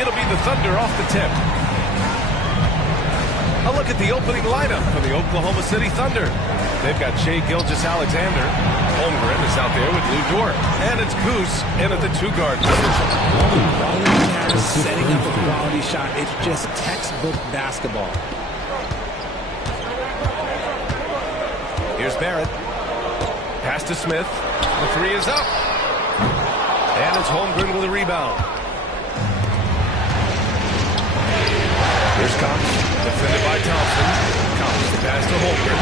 It'll be the Thunder off the tip. A look at the opening lineup for the Oklahoma City Thunder. They've got Shai Gilgeous-Alexander. Holmgren is out there with Lou Dort. And it's Goose in at the two-guard position. Setting up a quality shot. It's just textbook basketball. Here's Barrett. Pass to Smith. The three is up. And it's Holmgren with a rebound. Here's Cox. Defended by Thompson. Cox the pass to Holmgren.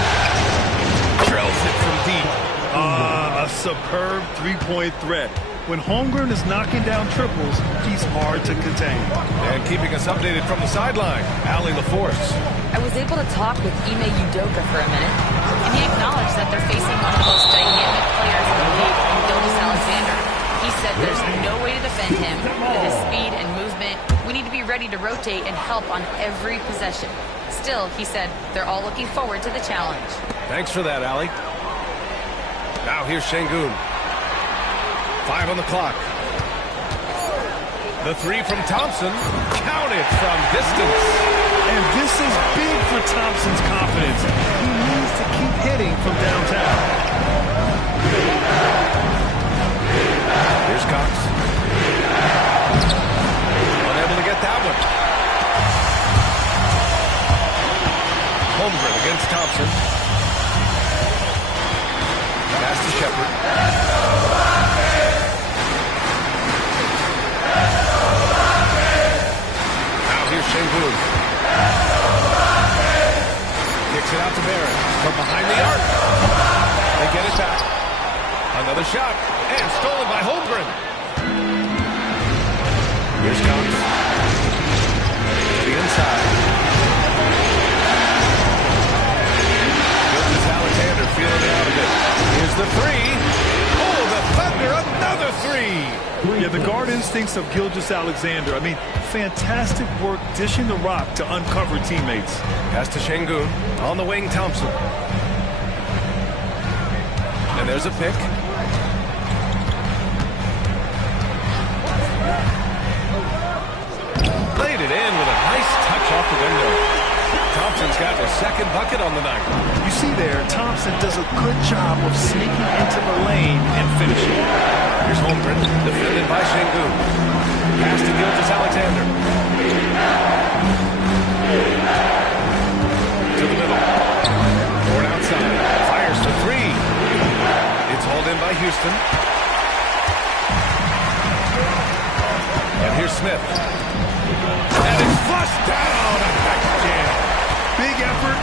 Trails it from deep. A superb three-point threat. When Holmgren is knocking down triples, he's hard to contain. And keeping us updated from the sideline, Allie LaForce. I was able to talk with Ime Udoka for a minute, and he acknowledged that they're facing one of the most dynamic players in the league, in Gilgeous-Alexander. He said there's no way to defend him with his speed and movement. We need to be ready to rotate and help on every possession. Still, he said, they're all looking forward to the challenge. Thanks for that, Allie. Now here's Şengün. 5 on the clock. The three from Thompson. Counted from distance. And this is big for Thompson's confidence. He needs to keep hitting from downtown. Here's Cox. Unable to get that one. Holmgren against Thompson. Pass to Shepard. Now here's Şengün. Kicks it out to Barrett from behind the arc. They get it back. Another shot. And stolen by Holmgren. Here's Cox. To the inside. Gilgeous-Alexander feeling it out a bit. Here's the three. Oh, the Thunder, another three. Yeah, the guard instincts of Gilgeous-Alexander. I mean, fantastic work dishing the rock to uncover teammates. Pass to Şengün. On the wing, Thompson. And there's a pick. Laid it in with a nice touch off the window. Thompson's got a second bucket on the night. You see there, Thompson does a good job of sneaking into the lane and finishing. Here's Holmgren, defended by Şengün. Pass to Gilgeous-Alexander. To the middle. Ford outside. Fires for three. It's hauled in by Houston. And here's Smith. And it's flushed down. A back jam. Big effort,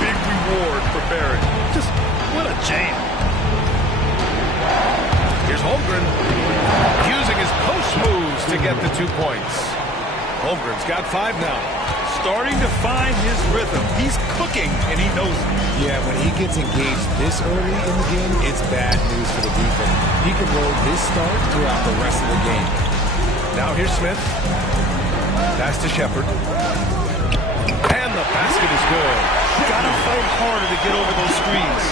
big reward for Barrett. Just what a jam. Here's Holmgren. Using his post moves to get the 2 points. Holmgren's got 5 now. Starting to find his rhythm. He's cooking, and he knows it. Yeah, when he gets engaged this early in the game, it's bad news for the defense. He can roll this start throughout the rest of the game. Now here's Smith. Pass to Shepard. And the basket is good. Gotta fight harder to get over those screens.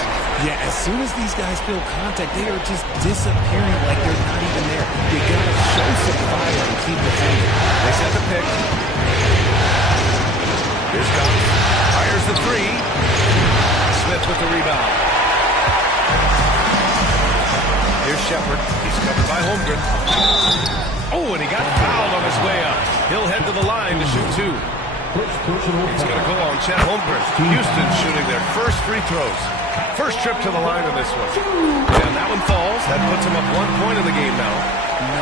Yeah, as soon as these guys feel contact, they are just disappearing like they're not even there. You gotta show some fire and keep defending. They set the pick. Here's Cox. Fires the three. Smith with the rebound. Here's Shepard. He's covered by Holmgren. Oh, and he got fouled on his way up. He'll head to the line to shoot 2. He's going to go on Chet Holmgren. Houston shooting their first free throws. First trip to the line on this one. And that one falls. That puts him up 1 point in the game now.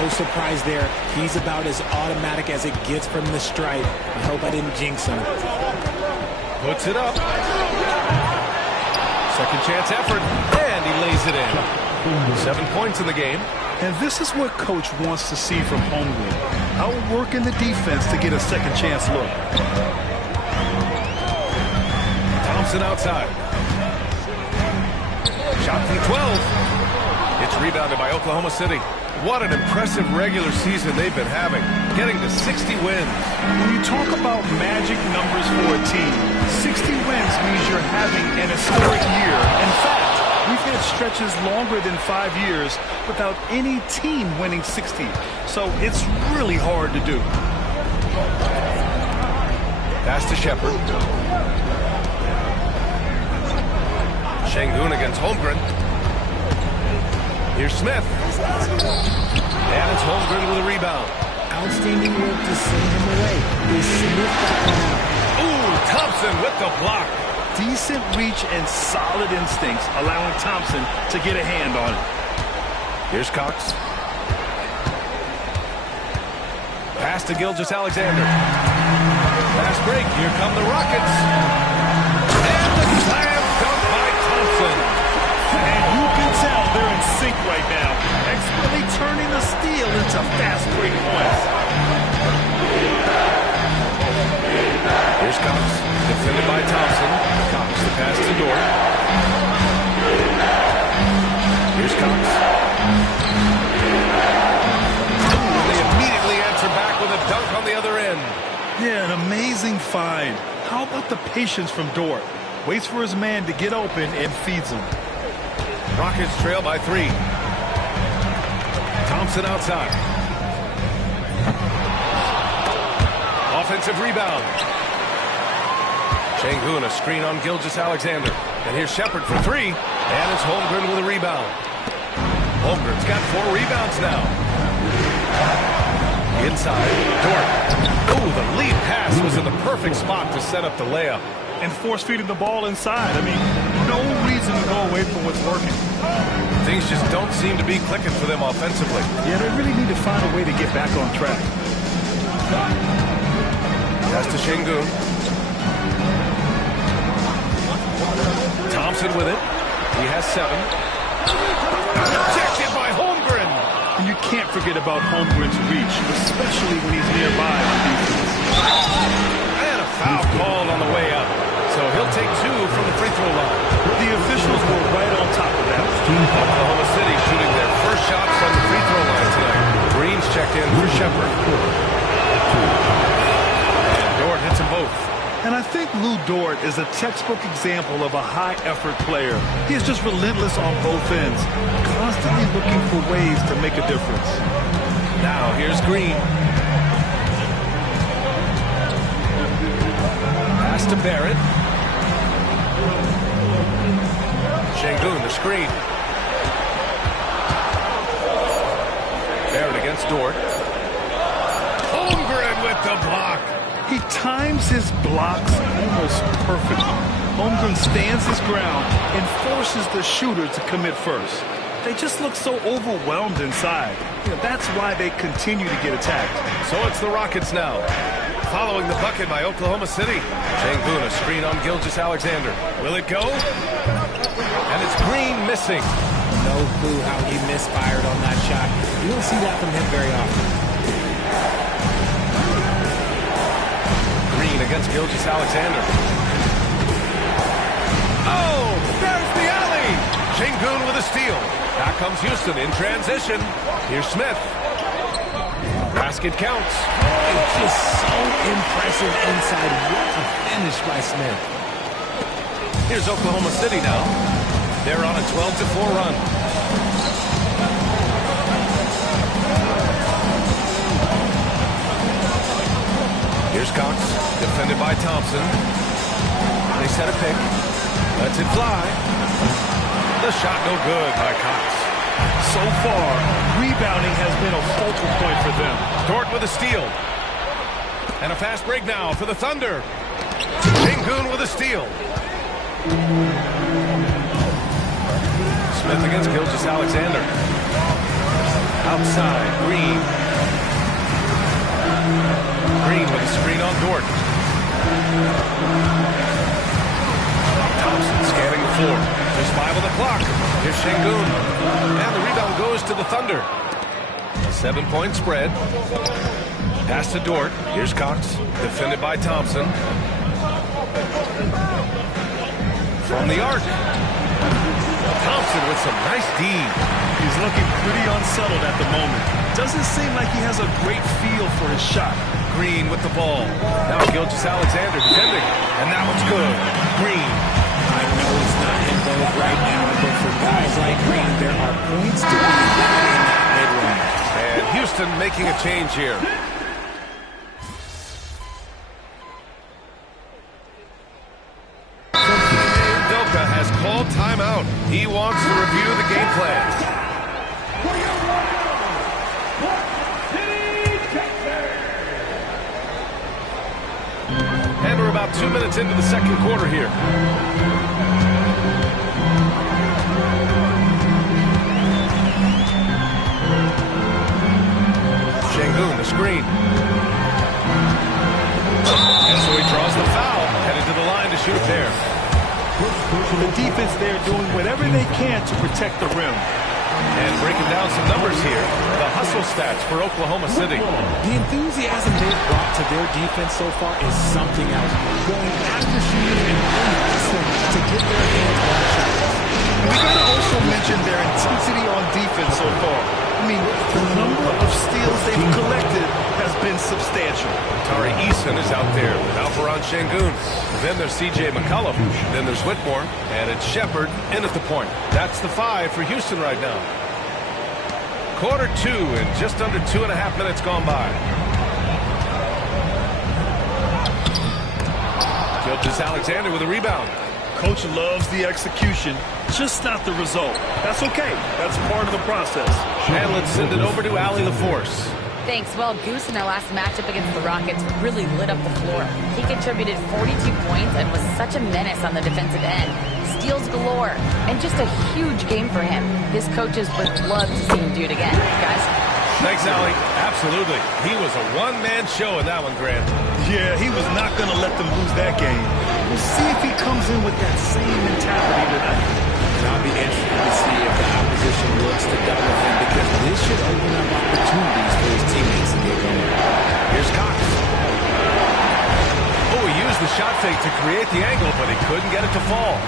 No surprise there. He's about as automatic as it gets from the stripe. I hope I didn't jinx him. Puts it up. Second chance effort. And he lays it in. 7 points in the game. And this is what Coach wants to see from Holmgren. Outworking the defense to get a second chance look. Thompson outside. Shot from 12. It's rebounded by Oklahoma City. What an impressive regular season they've been having. Getting to 60 wins. When you talk about magic numbers for a team, 60 wins means you're having an historic year. In fact, we've had stretches longer than 5 years without any team winning 60. So it's really hard to do. Pass to Shepard. Şengün against Holmgren. Here's Smith. And it's Holmgren with a rebound. Outstanding work to send him away. Is Smith back on? Ooh, Thompson with the block. Decent reach and solid instincts, allowing Thompson to get a hand on it. Here's Cox. Pass to Gilgeous-Alexander. Fast break. Here come the Rockets. And the slam dunk by Thompson. And you can tell they're in sync right now, expertly turning the steal into fast break points. Here's Cox, defended by Thompson. Cox, the pass to Dort. Here's Cox. And they immediately answer back with a dunk on the other end. Yeah, an amazing find. How about the patience from Dort? Waits for his man to get open and feeds him. Rockets trail by 3. Thompson outside. Offensive rebound. Şengün, a screen on Gilgeous-Alexander. And here's Shepard for 3. And it's Holmgren with a rebound. Holmgren's got 4 rebounds now. Inside, Dort. Oh, the lead pass was in the perfect spot to set up the layup. And force-feeding the ball inside. I mean, no reason to go away from what's working. Things just don't seem to be clicking for them offensively. Yeah, they really need to find a way to get back on track. Pass to Şengün. Thompson with it. He has 7. Rejected by Holmgren. And you can't forget about Holmgren's reach, especially when he's nearby on defense. And a foul called on the way up. So he'll take 2 from the free throw line. The officials were right on top of that. Oklahoma City shooting their first shot from the free throw line tonight. Green's checked in for Shepard. And Dort hits them both. And I think Lou Dort is a textbook example of a high-effort player. He is just relentless on both ends, constantly looking for ways to make a difference. Now here's Green. Pass to Barrett. Şengün, the screen. Barrett against Dort. Holmgren with the block. He times his blocks almost perfectly. Holmgren stands his ground and forces the shooter to commit first. They just look so overwhelmed inside. You know, that's why they continue to get attacked. So it's the Rockets now. Following the bucket by Oklahoma City. Şengün, a screen on Gilgeous-Alexander. Will it go? And it's Green missing. No clue how he misfired on that shot. You don't see that from him very often. Green against Gilgeous-Alexander. Oh, there's the alley. Şengün with a steal. Back comes Houston in transition. Here's Smith. Basket counts. It's just so impressive inside. What a finish by Smith. Here's Oklahoma City now. They're on a 12-4 run. Here's Cox, defended by Thompson. They set a pick. Lets it fly. The shot no good by Cox. So far, rebounding has been a focal point for them. Dort with a steal. And a fast break now for the Thunder. Şengün with a steal. Smith against Gilgeous-Alexander. Outside, Green. Green with a screen on Dort. Thompson scanning the floor. There's 5 on the clock. Here's Şengün. And the rebound goes to the Thunder. A 7-point spread. Pass to Dort. Here's Cox. Defended by Thompson. From the arc. Thompson with some nice D. He's looking pretty unsettled at the moment. Doesn't seem like he has a great feel for his shot. Green with the ball. Now Gilgeous-Alexander defending. And that one's good. Green. I know it's not in vogue right now, but for guys like Green, there are points to be had in that mid-range. And Houston making a change here. He wants to review the game plan. And we're about 2 minutes into the second quarter here. Şengün, the screen. And so he draws the foul, headed to the line to shoot a pair. The defense there doing whatever they can to protect the rim. And breaking down some numbers here, the hustle stats for Oklahoma City. The enthusiasm they've brought to their defense so far is something else. Going after shooters and really hustling to get their hands on shots. We got to also mention their intensity on defense so far. I mean, the number of steals they've collected has been substantial. Tari Eason is out there with Alperen Şengün. Then there's C.J. McCollum. Then there's Whitmore. And it's Shepherd in at the point. That's the 5 for Houston right now. Quarter 2 and just under 2.5 minutes gone by. Gilgeous-Alexander with a rebound. Coach loves the execution, just not the result. That's okay. That's part of the process. And let's send it over to Allie LaForce. Thanks. Well, Goose in their last matchup against the Rockets really lit up the floor. He contributed 42 points and was such a menace on the defensive end. Steals galore, and just a huge game for him. His coaches would love to see him do it again. Guys? Thanks, Allie. Absolutely. He was a one-man show in that one, Grant. Yeah, he was not going to let them lose that game. We'll see if he comes in with that same mentality tonight. And I'll be interested to see if the opposition looks to double him, because this should open up opportunities for his teammates to get going. Here's Cox. Oh, he used the shot fake to create the angle, but he couldn't get it to fall.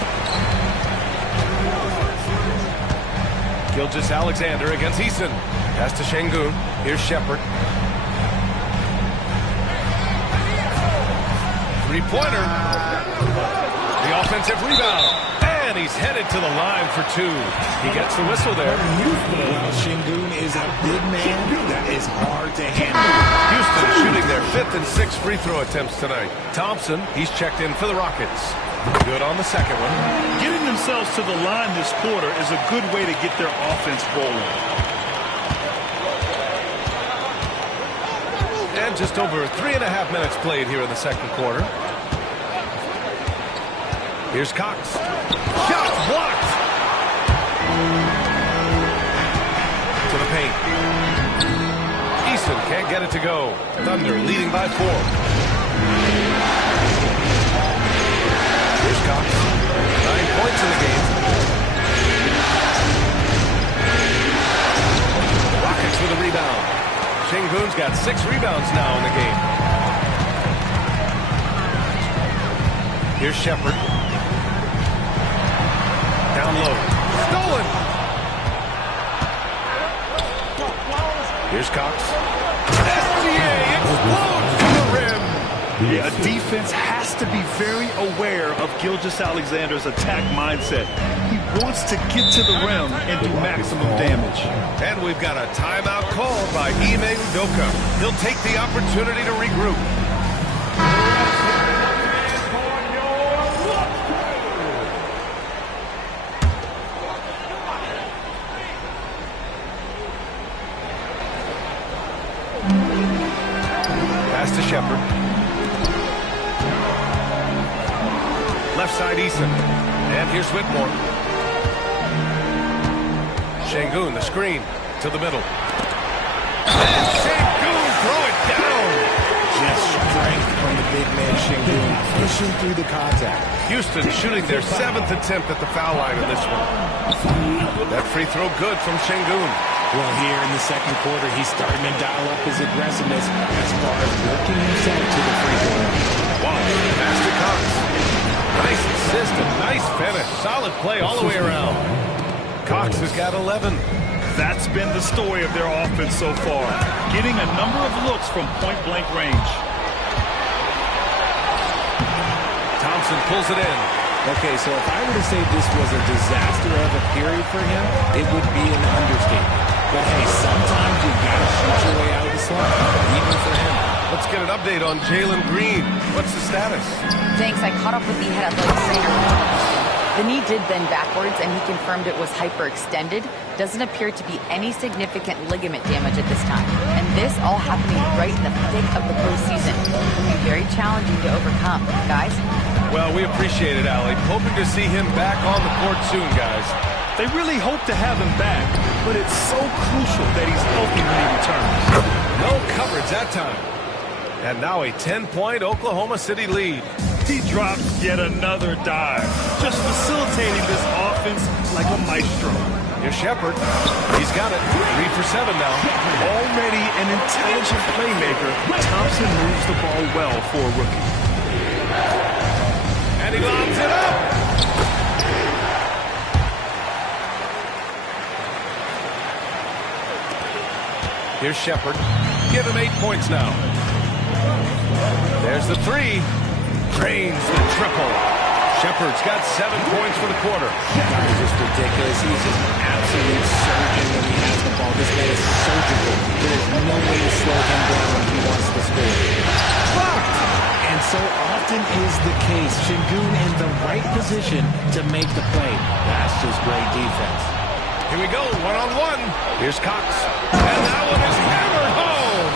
Gilgeous-Alexander against Eason. Pass to Şengün. Here's Shepherd. Three-pointer. The offensive rebound. And he's headed to the line for 2. He gets the whistle there. Well, Şengün is a big man that is hard to handle. Houston shooting their 5th and 6th free throw attempts tonight. Thompson, he's checked in for the Rockets. Good on the second one. Getting themselves to the line this quarter is a good way to get their offense rolling. And just over 3.5 minutes played here in the second quarter. Here's Cox. Shot blocked. To the paint. Eason can't get it to go. Thunder leading by 4. Here's Cox. 9 points in the game. Rockets with a rebound. Şengün's got 6 rebounds now in the game. Here's Shepherd. Down low. Stolen. Here's Cox. SGA explodes to the rim. Yeah, a defense has to be very aware of Gilgeous-Alexander's attack mindset. He wants to get to the rim and do maximum damage. And we've got a timeout called by Ime Udoka. He'll take the opportunity to regroup. Pass to Shepherd. Left side Eason. And here's Whitmore. Şengün, the screen to the middle. And Şengün throw it down. Just strength from the big man Şengün, pushing through the contact. Houston shooting their 7th attempt at the foul line in this one. That free throw good from Şengün. Well, here in the second quarter, he's starting to dial up his aggressiveness as far as working himself to the free throw line. Wow, pass to Cox. Nice assist and nice finish. Solid play all the way around. Cox has got 11. That's been the story of their offense so far, getting a number of looks from point-blank range. Thompson pulls it in. Okay, so if I were to say this was a disaster of a period for him, it would be an understatement. But hey, sometimes you gotta shoot your way out of the slump, even for him. Let's get an update on Jalen Green. What's the status? Thanks. I caught up with the head athletic trainer. The knee did bend backwards, and he confirmed it was hyperextended. Doesn't appear to be any significant ligament damage at this time. And this all happening right in the thick of the postseason. It can be very challenging to overcome. Guys? Well, we appreciate it, Allie. Hoping to see him back on the court soon, guys. They really hope to have him back, but it's so crucial that he's healthy when he returns. No coverage that time. And now a 10-point Oklahoma City lead. He drops yet another dive, just facilitating this offense like a maestro. Here's Shepherd. He's got it. 3 for 7 now. Already an intelligent playmaker, Thompson moves the ball well for a rookie. And he lobs it up. Here's Shepherd. Give him 8 points now. There's the 3. Drains the triple. Shepherd's got 7 points for the quarter. That is just ridiculous. He's just an absolute surgeon when he has the ball. This man is surgical. There is no way to slow him down when he wants to score. And so often is the case. Şengün in the right position to make the play. That's just great defense. Here we go, one-on-one. Here's Cox. And that one is hammered home.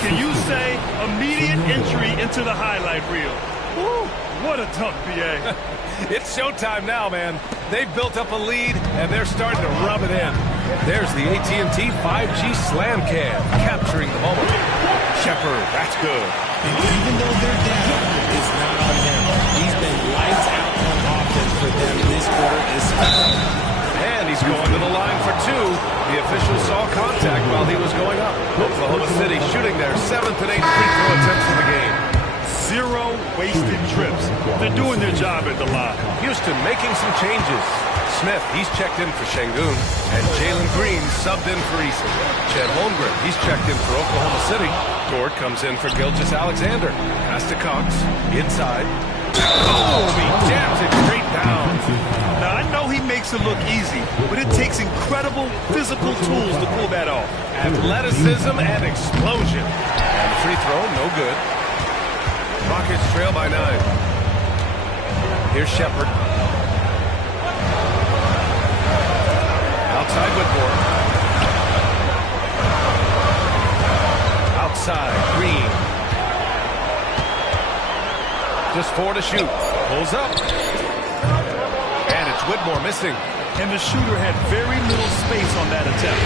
Can you say immediate entry into the highlight reel? Woo, what a dunk, B.A. It's showtime now, man. They've built up a lead, and they're starting to rub it in. There's the AT&T 5G Slam Cam, capturing the moment. Shepherd, that's good. And even though they're down, it's not on him. He's been lights out on offense for them this quarter especially. And he's going to the line for 2. The official saw contact while he was going up. Oklahoma City shooting their 7th and 8th free throw attempts in the game. 0 wasted trips. They're doing their job at the line. Houston making some changes. Smith, he's checked in for Şengün. And Jalen Green subbed in for Eason. Chet Holmgren, he's checked in for Oklahoma City. Gord comes in for Gilgeous-Alexander. Pass to Cox. Inside. Oh, he jams it straight down. Now, I know he makes it look easy, but it takes incredible physical tools to pull that off. Athleticism and explosion. And the free throw, no good. Rockets trail by 9. Here's Shepherd. Outside Whitmore. Outside, Green. Just 4 to shoot. Pulls up. And it's Whitmore missing. And the shooter had very little space on that attempt.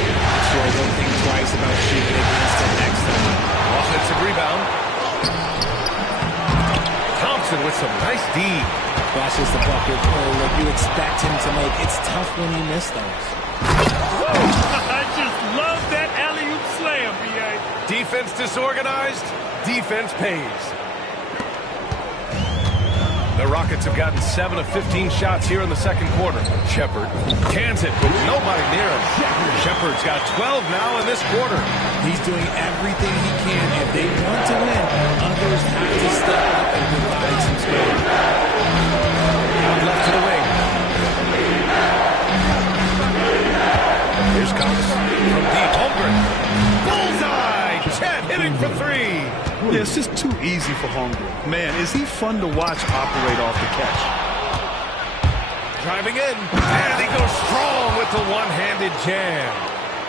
Sure, don't think twice about shooting against him next time. Offensive rebound. Thompson with some nice D. That's just the bucket that you expect him to make. It's tough when you miss those. I just love that alley-oop slam, B.A. Defense disorganized. Defense pays. The Rockets have gotten 7 of 15 shots here in the second quarter. Shepherd cans it with nobody near him. Shepherd's got 12 now in this quarter. He's doing everything he can. If they want to win, others have to step up and provide some scoring. Out left to the wing. Here's Cox from deep. Holmgren. Bullseye! Chet hitting for 3. Yeah, it's just too easy for Holmgren. Man, is he fun to watch operate off the catch. Driving in. And he goes strong with the one-handed jam.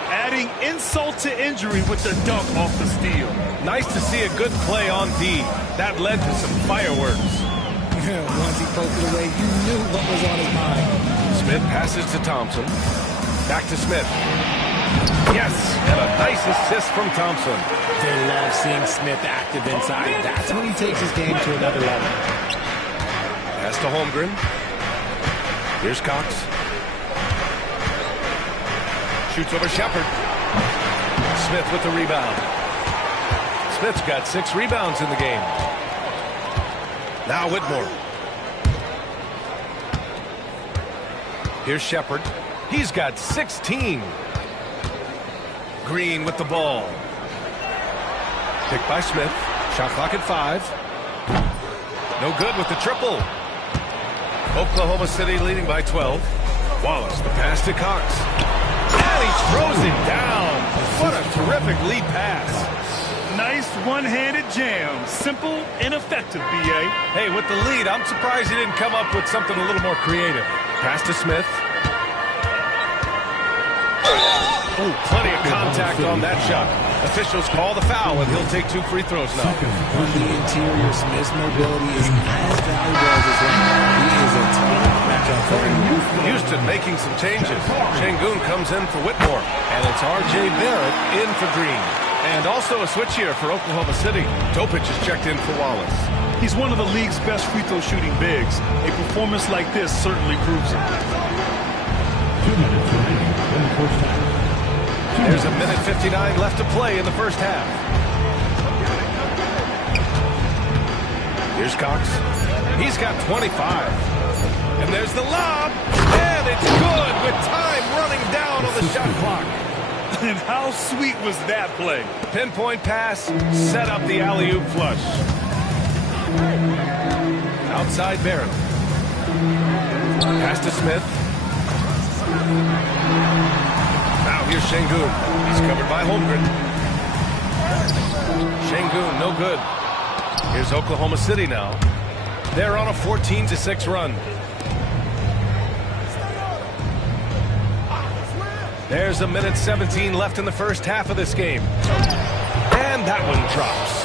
Adding insult to injury with the dunk off the steal. Nice to see a good play on D. That led to some fireworks. Once he poked it away, you knew what was on his mind. Smith passes to Thompson. Back to Smith. Yes, and a nice assist from Thompson. They love seeing Smith active inside. That's when he takes his game to another level. Pass to Holmgren. Here's Cox. Shoots over Shepherd. Smith with the rebound. Smith's got 6 rebounds in the game. Now Whitmore. Here's Shepherd. He's got 16. Green with the ball. Picked by Smith. Shot clock at 5. No good with the triple. Oklahoma City leading by 12. Wallace, the pass to Cox. And he throws it down. What a terrific lead pass. Nice one-handed jam. Simple and effective, B.A. Hey, with the lead, I'm surprised he didn't come up with something a little more creative. Pass to Smith. Oh, plenty of contact on that shot. Officials call the foul, and he'll take 2 free throws now. On the interior, Smith's mobility is as valuable as his length. He is a tough matchup for him. Houston making some changes. Şengün comes in for Whitmore, and it's R.J. Barrett in for Green. And also a switch here for Oklahoma City. Topic is checked in for Wallace. He's one of the league's best free throw shooting bigs. A performance like this certainly proves it. 2 minutes remaining in the first half. There's a minute 59 left to play in the first half. Here's Cox. He's got 25. And there's the lob. And it's good with time running down on the shot clock. And how sweet was that play? Pinpoint pass, set up the alley-oop flush. Outside Barrett. Pass to Smith. Now here's Şengün. He's covered by Holmgren. Şengün, no good. Here's Oklahoma City now. They're on a 14-6 run. There's a minute 17 left in the first half of this game. And that one drops.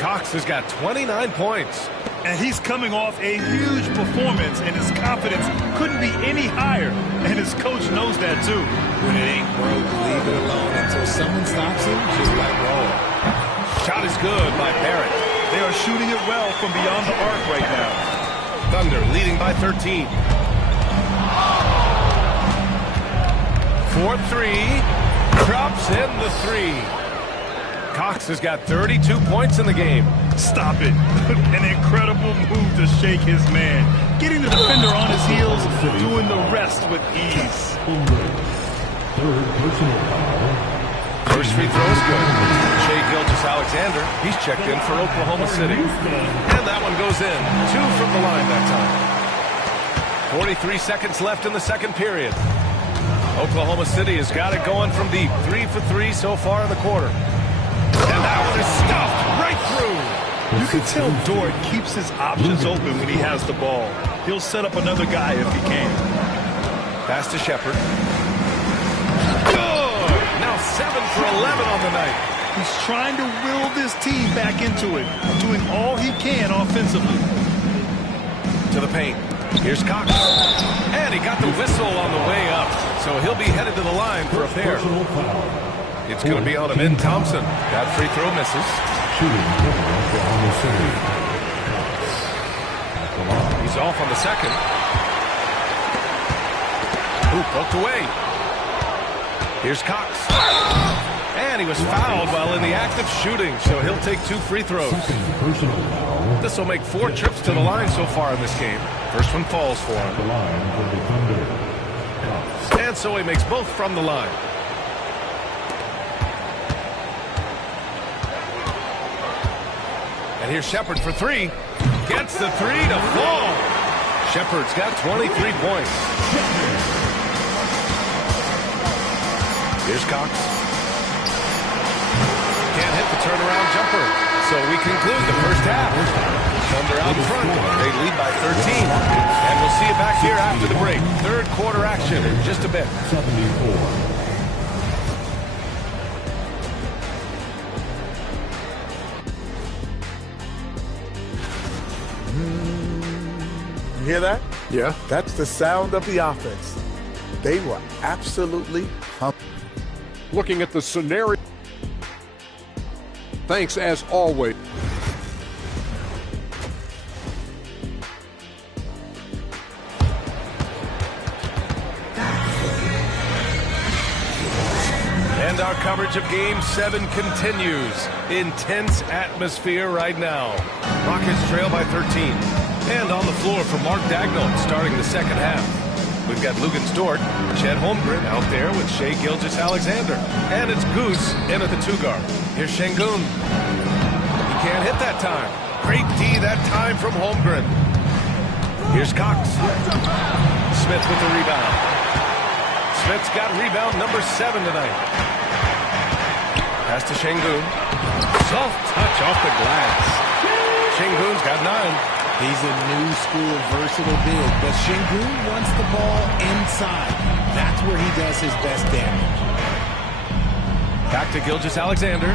Cox has got 29 points. And he's coming off a huge performance, and his confidence couldn't be any higher. And his coach knows that, too. When it ain't broke, leave it alone until someone stops him. Just let roll. Shot is good by Barrett. They are shooting it well from beyond the arc right now. Thunder leading by 13. 4-3. Drops in the 3. Cox has got 32 points in the game. Stop it. An incredible move to shake his man. Getting the defender on his heels, doing the rest with ease. Third personal foul. First free throw is good. Shai Gilgeous-Alexander, he's checked in for Oklahoma City. And that one goes in. 2 from the line that time. 43 seconds left in the second period. Oklahoma City has got it going from deep. 3 for 3 so far in the quarter. And that one is stuffed right through. You can tell Dort keeps his options open when he has the ball. He'll set up another guy if he can. Pass to Shepherd. Good! Now 7 for 11 on the night. He's trying to will this team back into it, doing all he can offensively. To the paint. Here's Cox. And he got the whistle on the way up. So he'll be headed to the line for a pair. It's going to be on Ben Thompson. That free throw misses. He's off on the second. Ooh, poked away. Here's Cox. And he was fouled while in the act of shooting, so he'll take 2 free throws. This will make 4 trips to the line so far in this game. First one falls for him. And so he makes both from the line. And here's Shepherd for 3. Gets the 3 to fall. Shepherd's got 23 points. Here's Cox. Can't hit the turnaround jumper. So we conclude the first half. Thunder out in front. They lead by 13. And we'll see you back here after the break. Third quarter action in just a bit. 74. You hear that? Yeah. That's the sound of the offense. They were absolutely pumped. Looking at the scenario. Thanks as always. And our coverage of Game 7 continues. Intense atmosphere right now. Rockets trail by 13. And on the floor for Mark Dagnall starting the second half. We've got Lugan Stort, Chet Holmgren out there with Shai Gilgeous-Alexander. And it's Goose in at the 2-guard. Here's Şengün. He can't hit that time. Great D that time from Holmgren. Here's Cox. Smith with the rebound. Smith's got rebound number 7 tonight. Pass to Şengün. Soft touch off the glass. Şengün's got 9. He's a new school versatile big, but Şengün wants the ball inside. That's where he does his best damage. Back to Gilgeous-Alexander.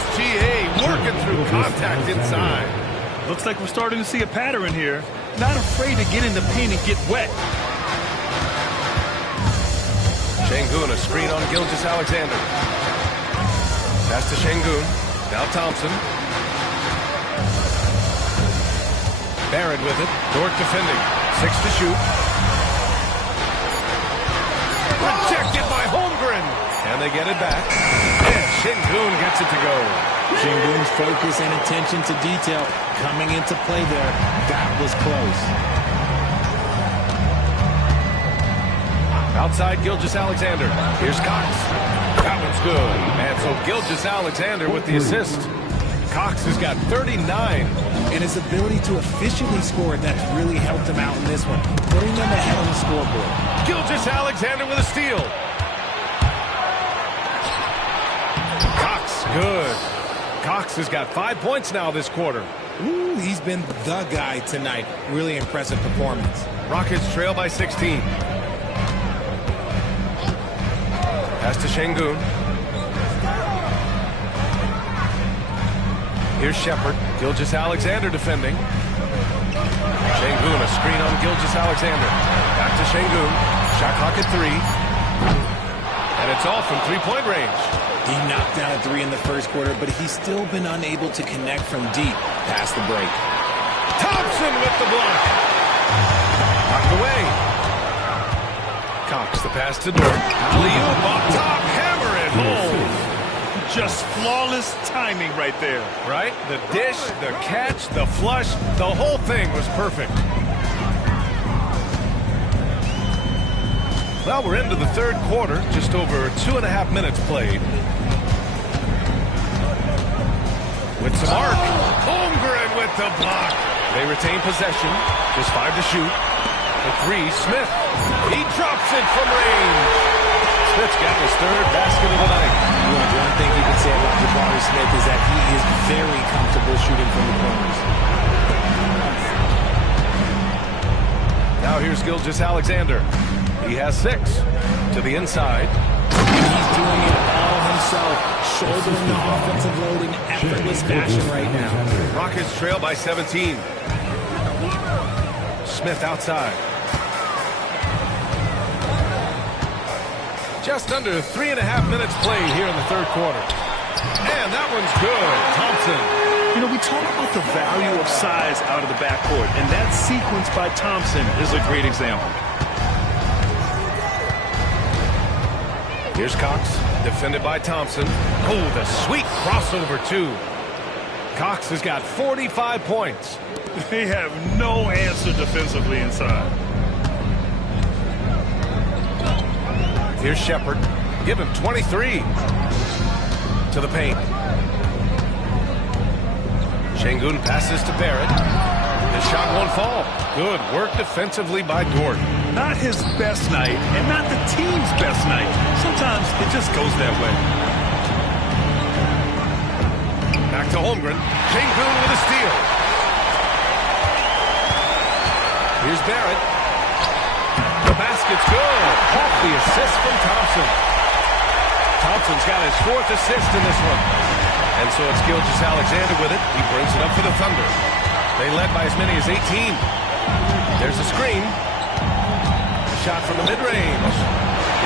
SGA working through contact inside. Looks like we're starting to see a pattern here. Not afraid to get in the paint and get wet. Şengün, a screen on Gilgeous-Alexander. Pass to Şengün. Now Thompson. Barrett with it. Dort defending. 6 to shoot. Rejected by Holmgren. And they get it back. And Şengün gets it to go. Şengün's focus and attention to detail coming into play there. That was close. Outside Gilgeous-Alexander. Here's Cox. That one's good. And so Gilgeous-Alexander with the assist. Cox has got 39. And his ability to efficiently score, that's really helped him out in this one, putting them ahead on the scoreboard. Gilgeous-Alexander with a steal. Cox, good. Cox has got 5 points now this quarter. Ooh, he's been the guy tonight. Really impressive performance. Rockets trail by 16. Pass to Şengün. Here's Shepherd. Gilgeous-Alexander defending. Şengün, a screen on Gilgeous-Alexander. Back to Şengün. Shot clock at 3. And it's off from three-point range. He knocked down a 3 in the first quarter, but he's still been unable to connect from deep past the break. Thompson with the block. Knocked away. Cox, the pass to Dort. Alley-oop up top, hammer it home. Just flawless timing right there. Right? The dish, the catch, the flush, the whole thing was perfect. Well, we're into the third quarter, just over 2.5 minutes played. With some arc. Holmgren with the block. They retain possession. Just 5 to shoot. The 3, Smith. He drops it from range. Smith's got his third basket of the night. One thing you can say about Jabari Smith is that he is very comfortable shooting from the corners. Now here's Gilgeous-Alexander. He has 6 to the inside. He's doing it all himself, shouldering the offensive load in effortless fashion right now. Rockets trail by 17. Smith outside. Just under 3.5 minutes played here in the third quarter. And that one's good. Thompson. You know, we talk about the value of size out of the backcourt, and that sequence by Thompson is a great example. Here's Cox, defended by Thompson. Oh, the sweet crossover, too. Cox has got 45 points. They have no answer defensively inside. Here's Shepherd. Give him 23. To the paint. Şengün passes to Barrett. His shot won't fall. Good work defensively by Dort. Not his best night, and not the team's best night. Sometimes it just goes that way. Back to Holmgren. Şengün with a steal. Here's Barrett. The basket's good. Off the assist from Thompson. Thompson's got his 4th assist in this one. And so it's Gilgeous-Alexander with it. He brings it up for the Thunder. They led by as many as 18. There's a screen. Shot from the mid-range.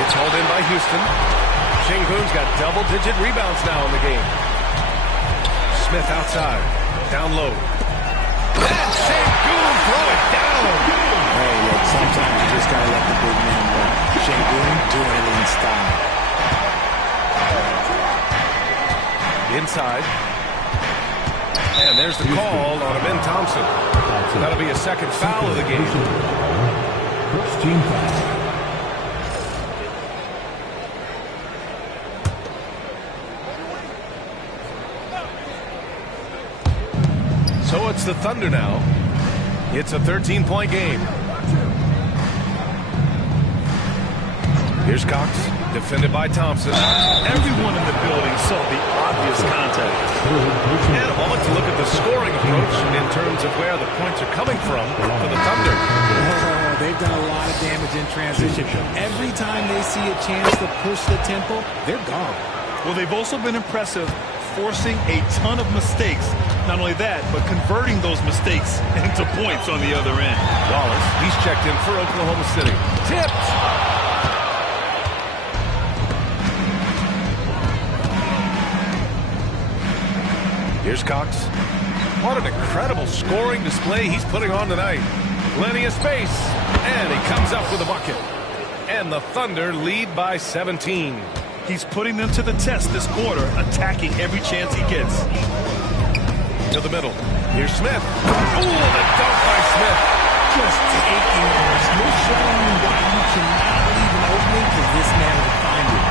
It's hauled in by Houston. Şengün's got double-digit rebounds now in the game. Smith outside. Down low. And Şengün throw it down. Hey, look, sometimes you just got to let the big man work. Şengün doing it in style. Inside. And there's the call on Ben Thompson. That'll be a second foul of the game. First team foul. So it's the Thunder now. It's a 13-point game. Here's Cox, defended by Thompson. Everyone in the building saw the obvious contact. And a moment to look at the scoring approach in terms of where the points are coming from for the Thunder. Oh, they've done a lot of damage in transition. Every time they see a chance to push the tempo, they're gone. Well, they've also been impressive, forcing a ton of mistakes. Not only that, but converting those mistakes into points on the other end. Wallace, he's checked in for Oklahoma City. Tipped! Here's Cox. What an incredible scoring display he's putting on tonight. Plenty of space. And he comes up with a bucket. And the Thunder lead by 17. He's putting them to the test this quarter, attacking every chance he gets. To the middle. Here's Smith. Ooh, the dunk by Smith. Just taking off. Smith showing you why you cannot leave an opening because this man will find it.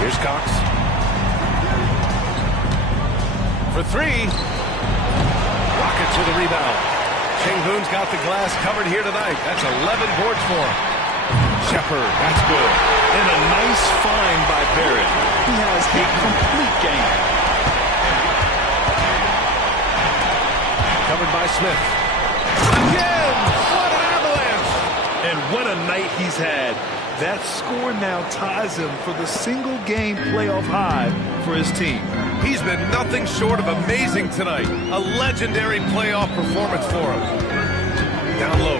Here's Cox. For three. Rockets with a rebound. Şengün's got the glass covered here tonight. That's 11 boards for him. Shepard, that's good. And a nice find by Barrett. He has a complete game. Covered by Smith. Again! What an avalanche! And what a night he's had. That score now ties him for the single-game playoff high for his team. He's been nothing short of amazing tonight. A legendary playoff performance for him. Down low.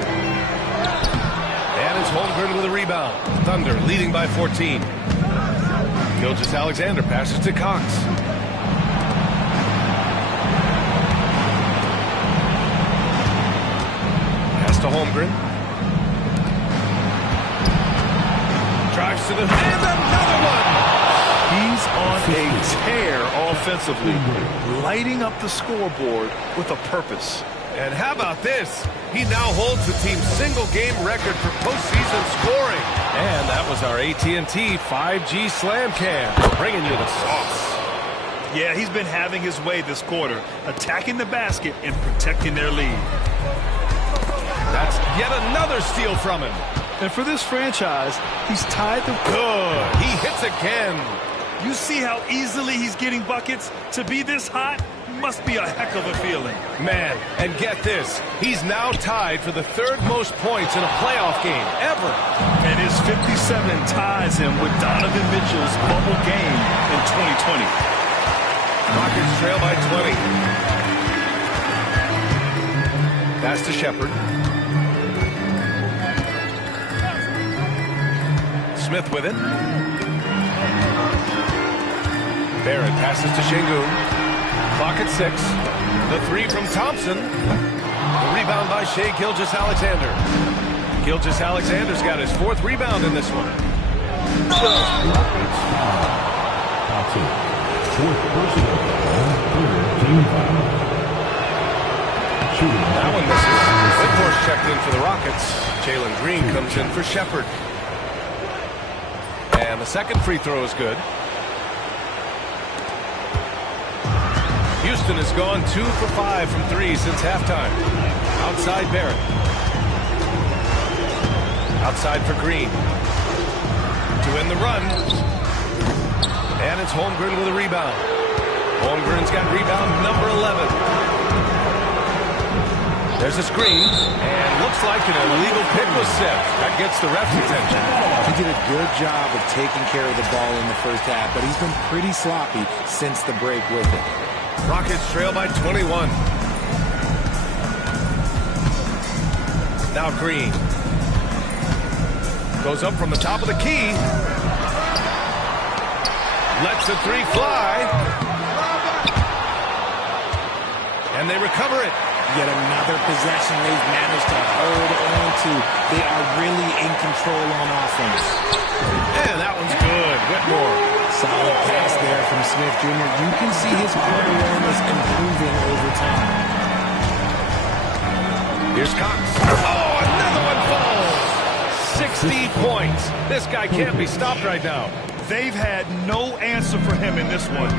And it's Holmgren with a rebound. Thunder leading by 14. Gilgeous-Alexander passes to Cox. Pass to Holmgren. Drives to the... And another one! He's on a tear offensively, lighting up the scoreboard with a purpose. And how about this? He now holds the team's single-game record for postseason scoring. And that was our AT&T 5G Slam Cam, bringing you the sauce. Yeah, he's been having his way this quarter, attacking the basket and protecting their lead. That's yet another steal from him. And for this franchise, he's tied the... Good. He hits again. You see how easily he's getting buckets? To be this hot must be a heck of a feeling. Man, and get this. He's now tied for the third most points in a playoff game ever. And his 57 ties him with Donovan Mitchell's bubble game in 2020. Rockets trail by 20. Pass to Shepard. Smith with it. Barrett passes to Şengün. Clock at 6. The three from Thompson. The rebound by Shai Gilgeous-Alexander. Gilgeous-Alexander's got his fourth rebound in this one. Thompson, fourth personal foul, team foul. Shooting. That one misses. Whitmore's checked in for the Rockets. Jalen Green comes in for Shepard. And the second free throw is good. Houston has gone 2 for 5 from 3 since halftime. Outside Barrett. Outside for Green. To end the run. And it's Holmgren with a rebound. Holmgren's got rebound number 11. There's a screen. And looks like an illegal pick was set. That gets the ref's attention. He did a good job of taking care of the ball in the first half, but he's been pretty sloppy since the break with it. Rockets trail by 21. Now Green. Goes up from the top of the key. Lets the three fly. And they recover it. Yet another possession they've managed to hold on to. They are really in control on offense. And that one's good. Whitmore. Solid pass there from Smith Jr. You can see his court awareness improving over time. Here's Cox. Oh, another one falls. 60 points. This guy can't be stopped right now. They've had no answer for him in this one.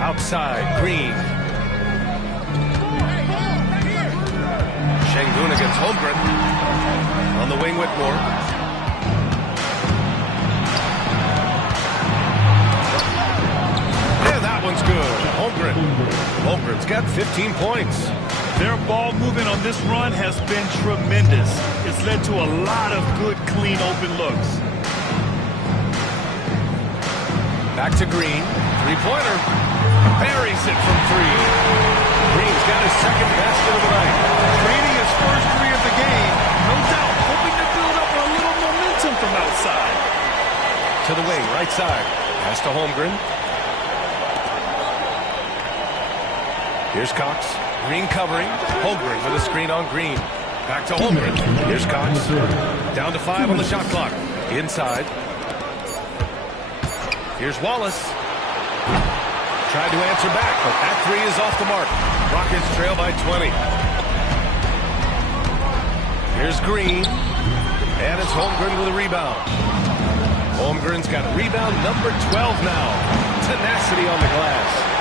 Outside, Green. Şengün against Holmgren. On the wing, Whitmore. Holmgren's got 15 points. Their ball movement on this run has been tremendous. It's led to a lot of good, clean, open looks. Back to Green. Three-pointer. Buries it from three. Green's got his second basket of the night. Creating his first three of the game. No doubt, hoping to build up a little momentum from outside. To the wing, right side. Pass to Holmgren. Here's Cox. Green covering. Holmgren with a screen on Green. Back to Holmgren. Here's Cox. Down to 5 on the shot clock. Inside. Here's Wallace. Tried to answer back, but that three is off the mark. Rockets trail by 20. Here's Green. And it's Holmgren with a rebound. Holmgren's got rebound number 12 now. Tenacity on the glass.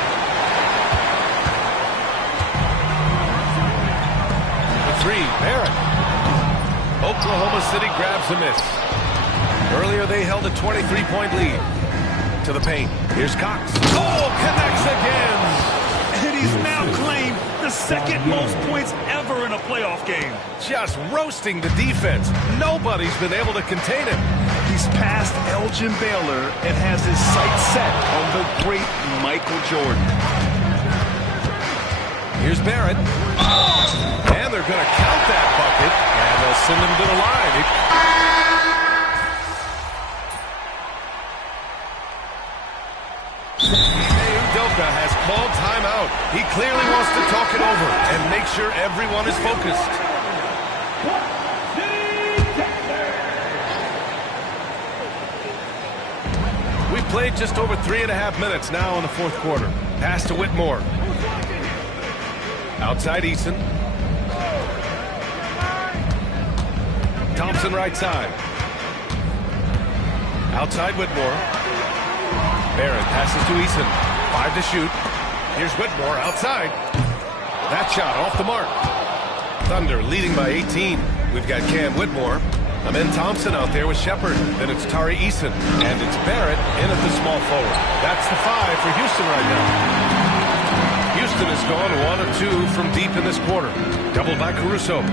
Three, Barrett. Oklahoma City grabs a miss. Earlier they held a 23-point lead. To the paint. Here's Cox. Oh, connects again. And he's now claimed the second most points ever in a playoff game. Just roasting the defense. Nobody's been able to contain him. He's passed Elgin Baylor and has his sights set on the great Michael Jordan. Here's Barrett. And they're going to count that bucket. And they'll send him to the line. Udoka has called timeout. He clearly wants to talk it over and make sure everyone is focused. We've played just over 3.5 minutes now in the fourth quarter. Pass to Whitmore. Outside Eason. Thompson right side. Outside Whitmore. Barrett passes to Eason. 5 to shoot. Here's Whitmore outside. That shot off the mark. Thunder leading by 18. We've got Cam Whitmore. Amen Thompson out there with Shepard. Then it's Tari Eason. And it's Barrett in at the small forward. That's the 5 for Houston right now. Houston has gone 1 of 2 from deep in this quarter. Doubled by Caruso.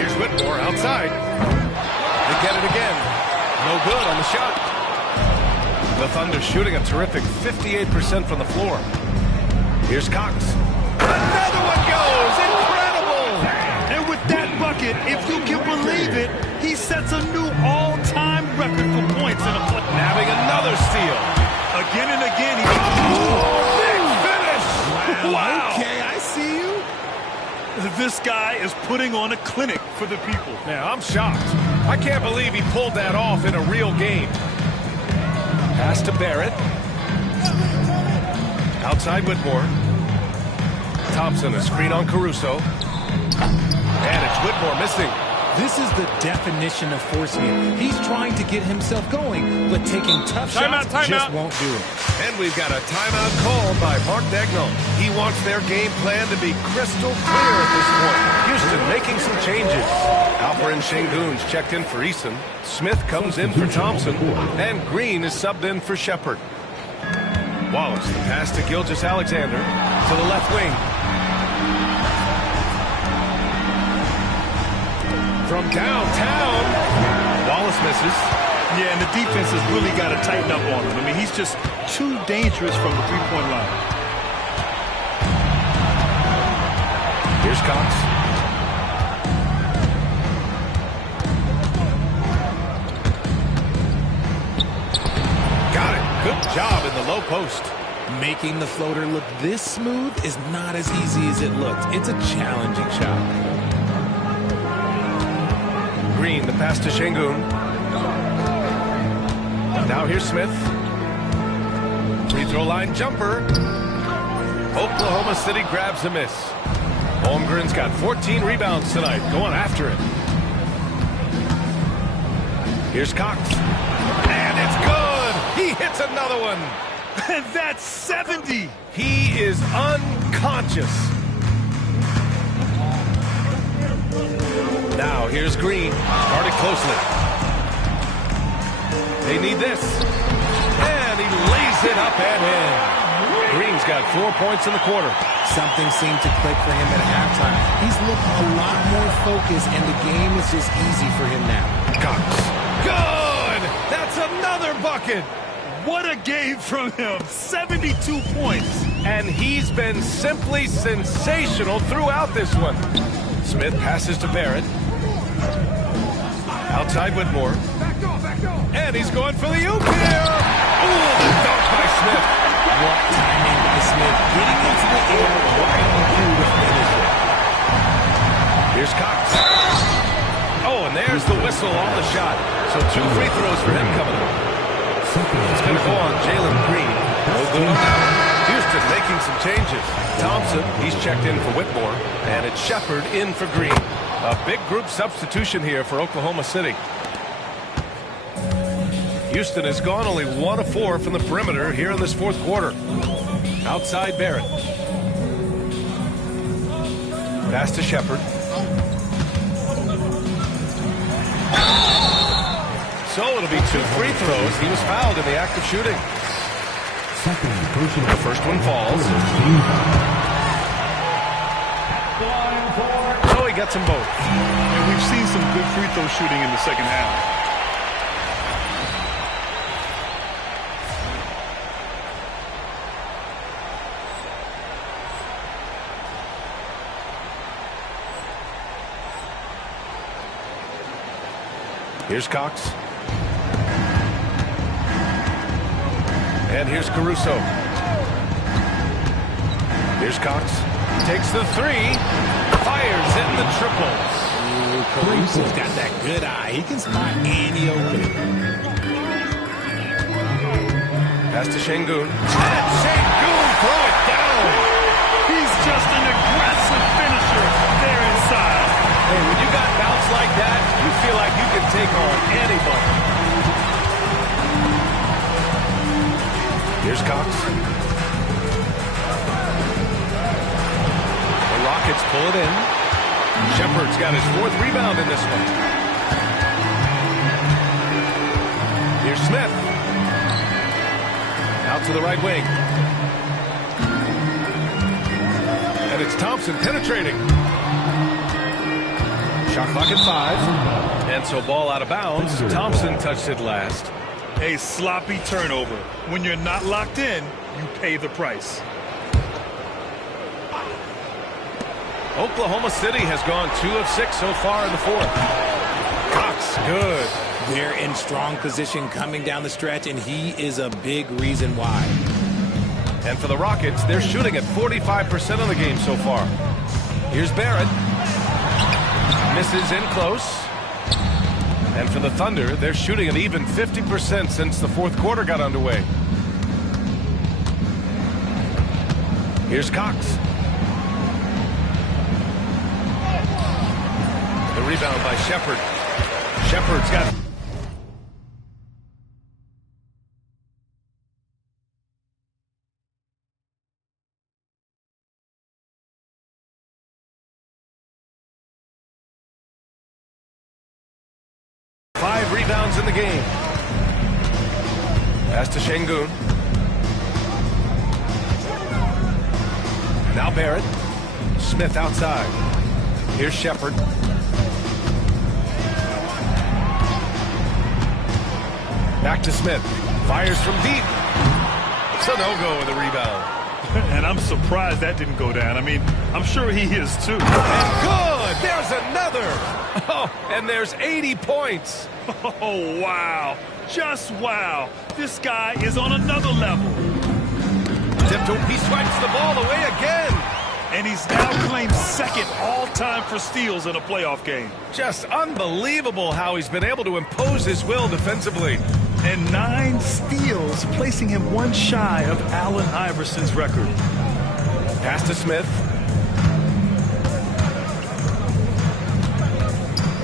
Here's Whitmore outside. They get it again. No good on the shot. The Thunder shooting a terrific 58% from the floor. Here's Cox. Another one goes. Incredible. And with that bucket, if you can believe it, he sets a new all-time record for points in a play. Having another steal. Again and again. Big finish. Wow. Okay, I see you. This guy is putting on a clinic for the people. Now, I'm shocked. I can't believe he pulled that off in a real game. Pass to Barrett. Outside Whitmore. Thompson, a screen on Caruso. And it's Whitmore missing. This is the definition of forcing it. He's trying to get himself going, but taking tough shots just won't do it. And we've got a timeout called by Mark Daigneault. He wants their game plan to be crystal clear at this point. Houston making some changes. Alperen Şengün's checked in for Eason. Smith comes in for Thompson. And Green is subbed in for Shepard. Wallace, the pass to Gilgeous-Alexander. To the left wing. From downtown. Wallace misses. Yeah, and the defense has really got to tighten up on him. I mean, he's just too dangerous from the three-point line. Here's Cox. Got it. Good job in the low post. Making the floater look this smooth is not as easy as it looked. It's a challenging shot. Green, the pass to Şengün. Now here's Smith. Free throw line jumper. Oklahoma City grabs a miss. Holmgren's got 14 rebounds tonight, going after it. Here's Cox. And it's good. He hits another one. And that's 70. He is unconscious. Now here's Green. Guarded closely. They need this. And he lays it up and in. Green's got 4 points in the quarter. Something seemed to click for him at halftime. He's looking a lot more focused, and the game is just easy for him now. Cox. Good! That's another bucket! What a game from him. 72 points. And he's been simply sensational throughout this one. Smith passes to Barrett. Outside Whitmore. And he's going for the oop here. Ooh, the dunk by Smith. What timing by Smith. Getting into the air right on cue to finish it. Here's Cox. Oh, and there's the whistle on the shot. So 2 free throws for him coming up. It's going to go on Jalen Green. No good on that one. Houston making some changes. Thompson, he's checked in for Whitmore. And it's Shepard in for Green. A big group substitution here for Oklahoma City. Houston has gone only 1 of 4 from the perimeter here in this fourth quarter. Outside Barrett. Pass to Shepard. So it'll be 2 free throws. He was fouled in the act of shooting. The first one falls. So he gets them both. And we've seen some good free throw shooting in the second half. Here's Cox. And here's Caruso. Here's Cox. Takes the 3. Fires in the triple. Ooh, Caruso's got that good eye. He can spot any opening. Pass to Şengün. And Şengün throw it down. He's just an aggressive finisher there inside. Hey, when you got bounce like that, you feel like you can take on anybody. Here's Cox. The Rockets pull it in. Shepard's got his 4th rebound in this one. Here's Smith. Out to the right wing. And it's Thompson penetrating. Shot clock at 5. And so ball out of bounds. Thompson touched it last. A sloppy turnover. When you're not locked in, you pay the price. Oklahoma City has gone 2 of 6 so far in the fourth. Cox, good. They're in strong position coming down the stretch, and he is a big reason why. And for the Rockets, they're shooting at 45% of the game so far. Here's Barrett. Misses in close. And for the Thunder, they're shooting an even 50% since the fourth quarter got underway. Here's Cox. The rebound by Shepard. Shepard's got... rebounds in the game. Pass to Şengün. Now Barrett. Smith outside. Here's Shepard. Back to Smith. Fires from deep. So no-go with the rebound. And I'm surprised that didn't go down. I mean, I'm sure he is too. And good! There's another! Oh, and there's 80 points. Oh, wow. Just wow. This guy is on another level. He swipes the ball away again. And he's now claimed 2nd all-time for steals in a playoff game. Just unbelievable how he's been able to impose his will defensively. And 9 steals, placing him 1 shy of Allen Iverson's record. Pass to Smith.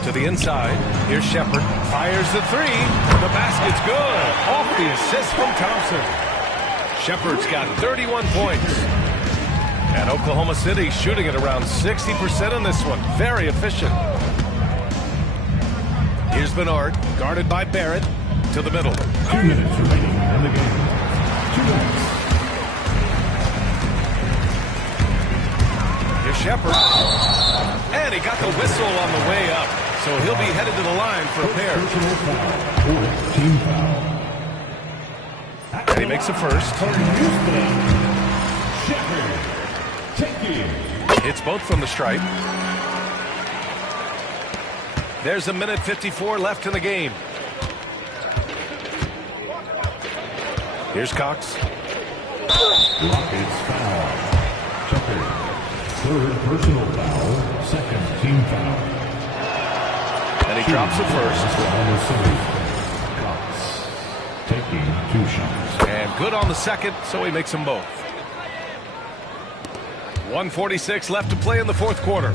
To the inside. Here's Shepard. Fires the 3. The basket's good. Off the assist from Thompson. Shepard's got 31 points. And Oklahoma City shooting at around 60% in this one. Very efficient. Here's Bernard, guarded by Barrett. To the middle. 2 minutes remaining in the game. 2 minutes. Shepherd. And he got the whistle on the way up. So he'll be headed to the line for a pair. Personal foul. Fourth team foul. And he makes the first. It's both from the stripe. There's a minute 54 left in the game. Here's Cox. Rockets foul. Checker. Third personal foul. Second team foul. And he drops it first. Cox taking 2 shots. And good on the second, so he makes them both. 1:46 left to play in the fourth quarter.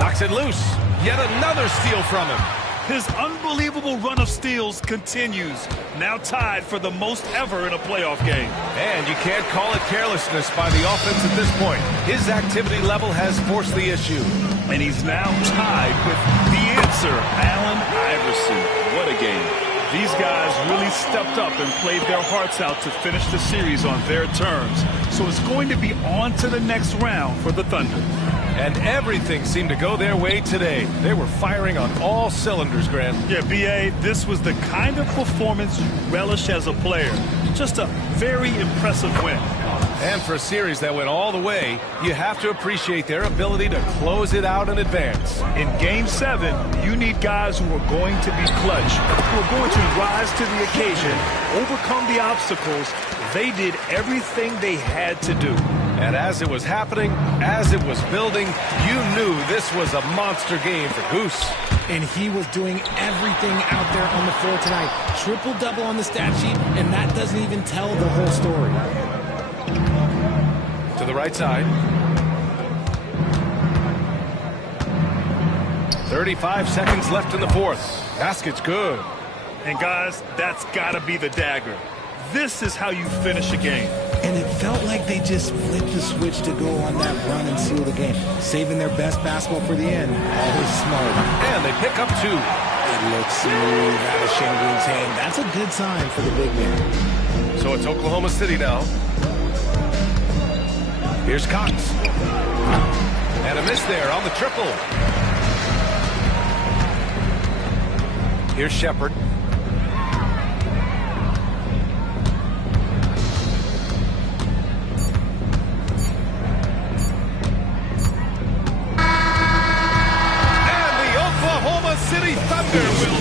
Knocks it loose. Yet another steal from him. His unbelievable run of steals continues. Now tied for the most ever in a playoff game. And you can't call it carelessness by the offense at this point. His activity level has forced the issue. And he's now tied with the answer, Allen Iverson. What a game. These guys really stepped up and played their hearts out to finish the series on their terms. So it's going to be on to the next round for the Thunder. And everything seemed to go their way today. They were firing on all cylinders, Grant. Yeah, B.A., this was the kind of performance you relish as a player. Just a very impressive win. And for a series that went all the way, you have to appreciate their ability to close it out in advance. In Game 7, you need guys who are going to be clutch, who are going to rise to the occasion, overcome the obstacles. They did everything they had to do. And as it was happening, as it was building, you knew this was a monster game for Goose. And he was doing everything out there on the floor tonight. Triple-double on the stat sheet, and that doesn't even tell the whole story. To the right side. 35 seconds left in the fourth. Basket's good. And guys, that's got to be the dagger. This is how you finish a game. And it felt like they just flipped the switch to go on that run and seal the game. Saving their best basketball for the end. Always smart. And they pick up 2. It looks smooth out of Şengün's hand. That's a good sign for the big man. So it's Oklahoma City now. Here's Cox. And a miss there on the triple. Here's Shepherd. And the Oklahoma City Thunder will...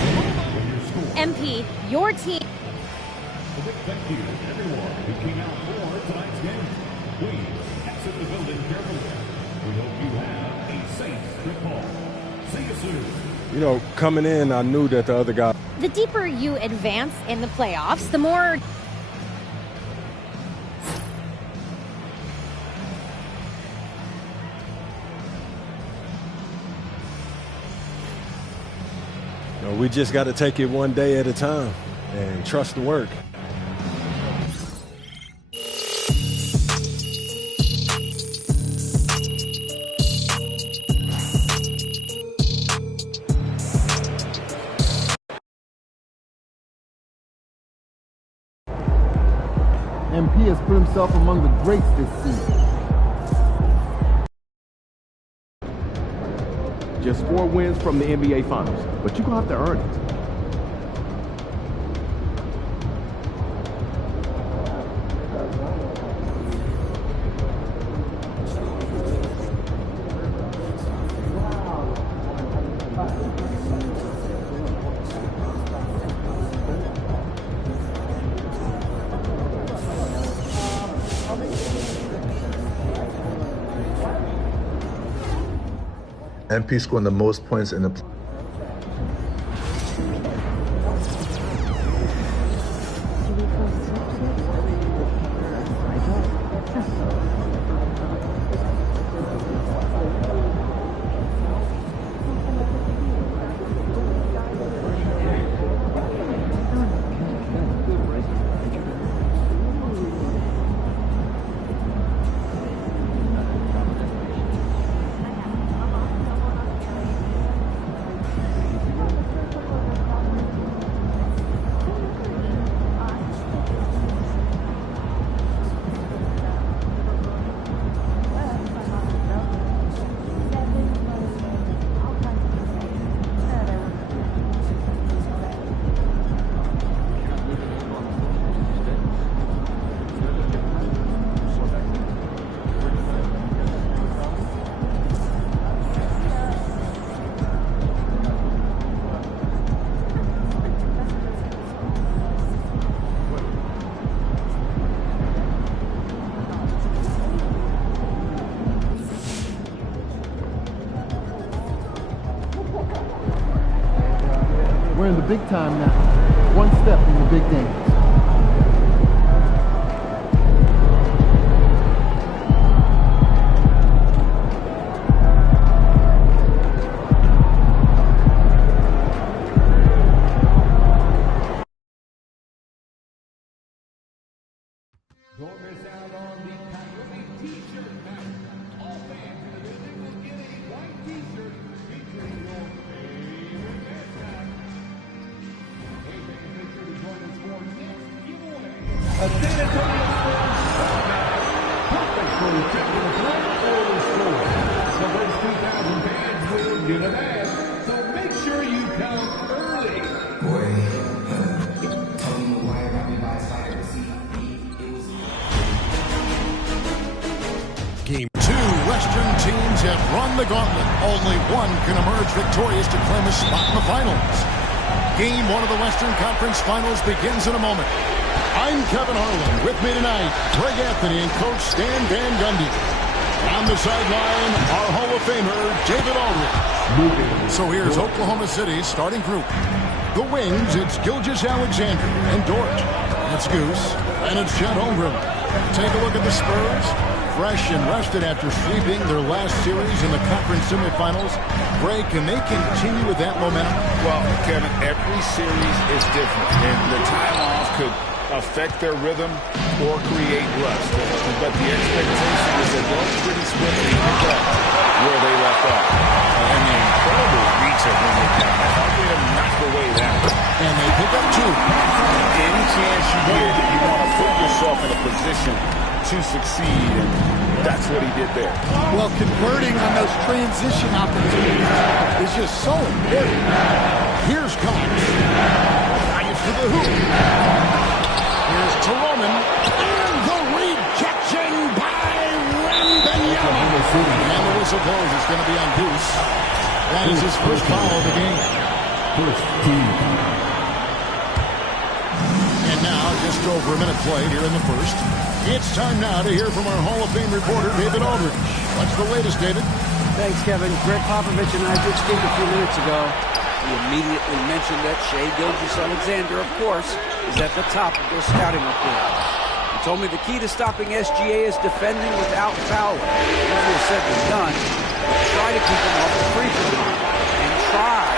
MP, your team... Thank you, everyone who came out for tonight's game. Please exit the building carefully. We hope you have a safe trip home. See you soon. You know, coming in, I knew that the other guy... The deeper you advance in the playoffs, the more... You know, we just got to take it one day at a time and trust the work. MP has put himself among the greats this season. Just 4 wins from the NBA Finals, but you're going to have to earn it. MP scoring the most points in the We're in the big time now. One step in the big game. Don't miss out on the Coyote T-shirt night. All fans in the building will get a white T-shirt featuring your favorite mascot. Hey, fans, make sure to join us for next giveaway. A San Antonio Spurs perfect for checking the play or the score. The first 2,000 fans will get a bag, so make sure you come early. Game 2, Western teams have run the gauntlet. Only one can emerge victorious to claim a spot in the finals. Game 1 of the Western Conference Finals begins in a moment. I'm Kevin Harlan. With me tonight, Greg Anthony and Coach Stan Van Gundy. On the sideline, our Hall of Famer, David Aldridge. So here's Oklahoma City's starting group. The wings, it's Gilgeous-Alexander and Dort. That's Goose. And it's Chet Holmgren. Take a look at the Spurs. Fresh and rested after sweeping their last series in the conference semifinals. Greg, can they continue with that momentum? Well, Kevin, every series is different, and the time off could affect their rhythm or create rust. But the expectation is that they'll pretty swiftly pick up where they left off. And the incredible reach of when they down there. How did them knock away that one? And they pick up 2. Any chance you get, you want to put yourself in a position to succeed, and that's what he did there. Well, converting on those transition opportunities is just so important. Here's Cox. Drives to the hoop. Here's Toroman. And the rejection by Wembanyama. And the whistle blows. It's going to be on Goose. That is his first foul of the game. First team. And now, just over a minute played here in the first. It's time now to hear from our Hall of Fame reporter, David Aldridge. What's the latest, David? Thanks, Kevin. Greg Popovich and I did speak a few minutes ago. He immediately mentioned that Shai Gilgeous-Alexander, of course, is at the top of their scouting report. He told me the key to stopping SGA is defending without fouling. Easier said than done, but try to keep him off the free throw line. And try,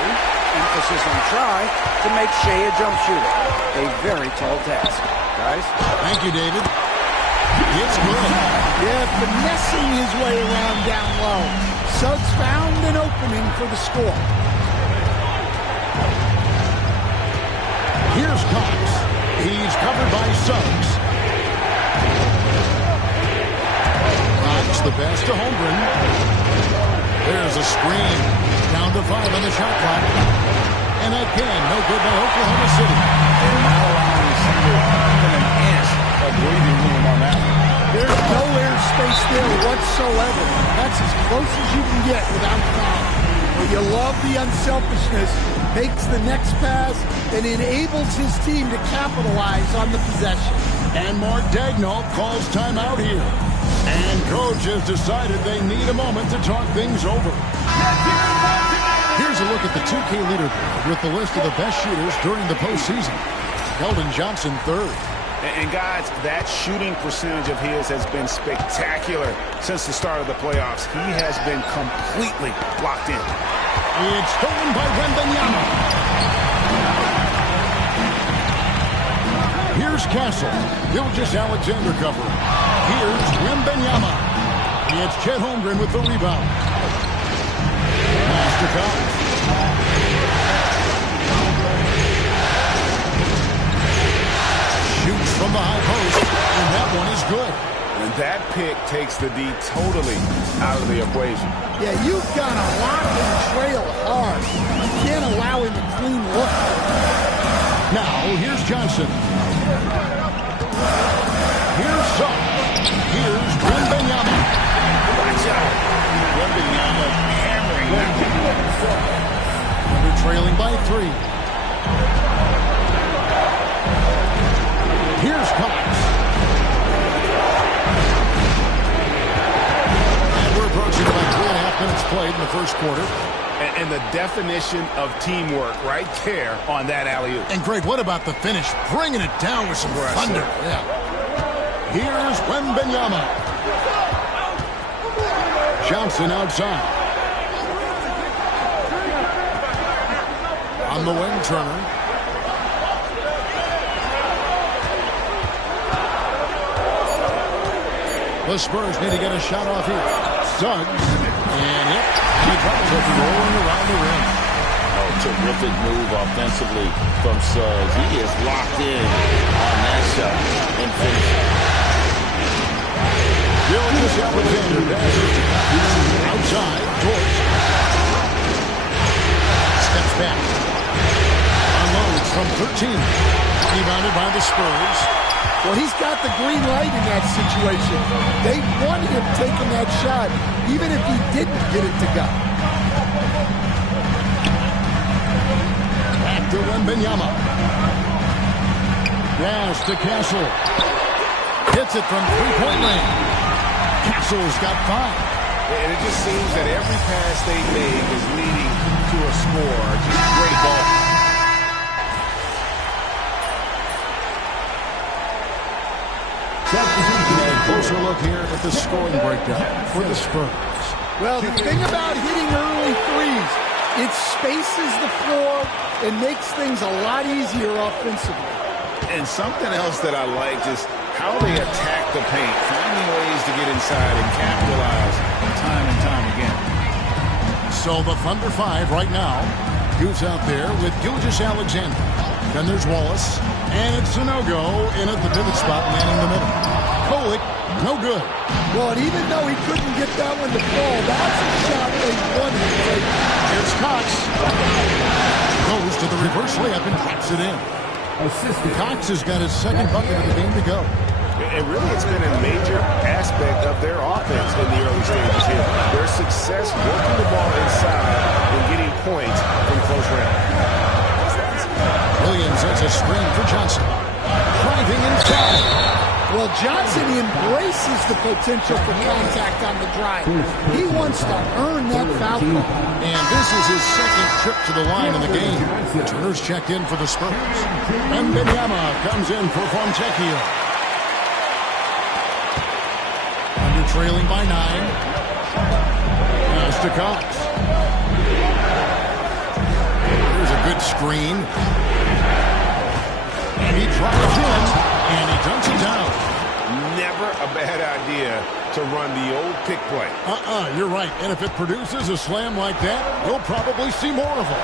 emphasis on try, to make Shai a jump shooter. A very tall task. Guys? Thank you, David. It's good. Yeah, finessing his way around down low. Suggs found an opening for the score. Here's Cox. He's covered by Suggs. Cox the pass to Holmgren. There's a screen. Down to 5 on the shot clock. And again, no good by Oklahoma City. And now allowing the center even an inch of breathing room on that one. There's no airspace there whatsoever. That's as close as you can get without foul. Well, you love the unselfishness, makes the next pass, and enables his team to capitalize on the possession. And Mark Daigneault calls timeout here. And coach has decided they need a moment to talk things over. Here's a look at the 2K leaderboard with the list of the best shooters during the postseason. Keldon Johnson, 3rd. And guys, that shooting percentage of his has been spectacular since the start of the playoffs. He has been completely locked in. It's stolen by Wembanyama. Here's Castle. Gilgeous-Alexander cover. Here's Wembanyama. It's Chet Holmgren with the rebound. Master Cox. Shoots from the high post, and that one is good. And that pick takes the D totally out of the equation. Yeah, you've got to lock and trail hard. You can't allow him a clean look. Now, here's Johnson. Here's Suggs. Here's Wembanyama. Watch out. Wembanyama hammering that one. They're trailing by 3. Here's Cox. And we're approaching about 3.5 minutes played in the first quarter. And the definition of teamwork right there on that alley-oop. And, Greg, what about the finish? Bringing it down with some thunder. Yeah. Here's Wembanyama. Johnson outside. On the wing, Turner. The Spurs need to get a shot off here. Suggs. And he drops it rolling around the rim. Oh, terrific move offensively from Suggs. He is locked in on that shot and finishes. Alexander passes outside. Torch. Steps back. Unloads from 13. Rebounded by the Spurs. Well, he's got the green light in that situation. They want him taking that shot, even if he didn't get it to go. Back to Wembanyama. Pass to Castle. Hits it from three-point range. Castle's got 5. And it just seems that every pass they make is leading to a score. Just great ball. A closer look here at the scoring breakdown for the Spurs. Well, the thing about hitting early threes, it spaces the floor and makes things a lot easier offensively. And something else that I like is how they attack the paint, finding ways to get inside and capitalize time and time again. So the Thunder 5 right now. Hughes out there with Gilgeous-Alexander. Then there's Wallace. And it's a no-go in at the pivot spot, manning the middle. Kolek, no good. Well, and even though he couldn't get that one to fall, that's a shot they wanted to take. Here's Cox. Goes to the reverse layup and drops it in. Cox has got his second bucket of the game to go. And really, it's been a major aspect of their offense in the early stages here. Their success working the ball inside and getting points from close range. Williams hits a screen for Johnson. Driving inside. Well, Johnson embraces the potential for contact on the drive. He wants to earn that foul call. And this is his second trip to the line in the game. Turner's checked in for the Spurs. And Wembanyama comes in for Fontecchio. Under trailing by 9. Pass to Cox. Here's a good screen. And he drives in. And he dunks it down. Never a bad idea to run the old pick play. You're right. And if it produces a slam like that, we'll probably see more of them.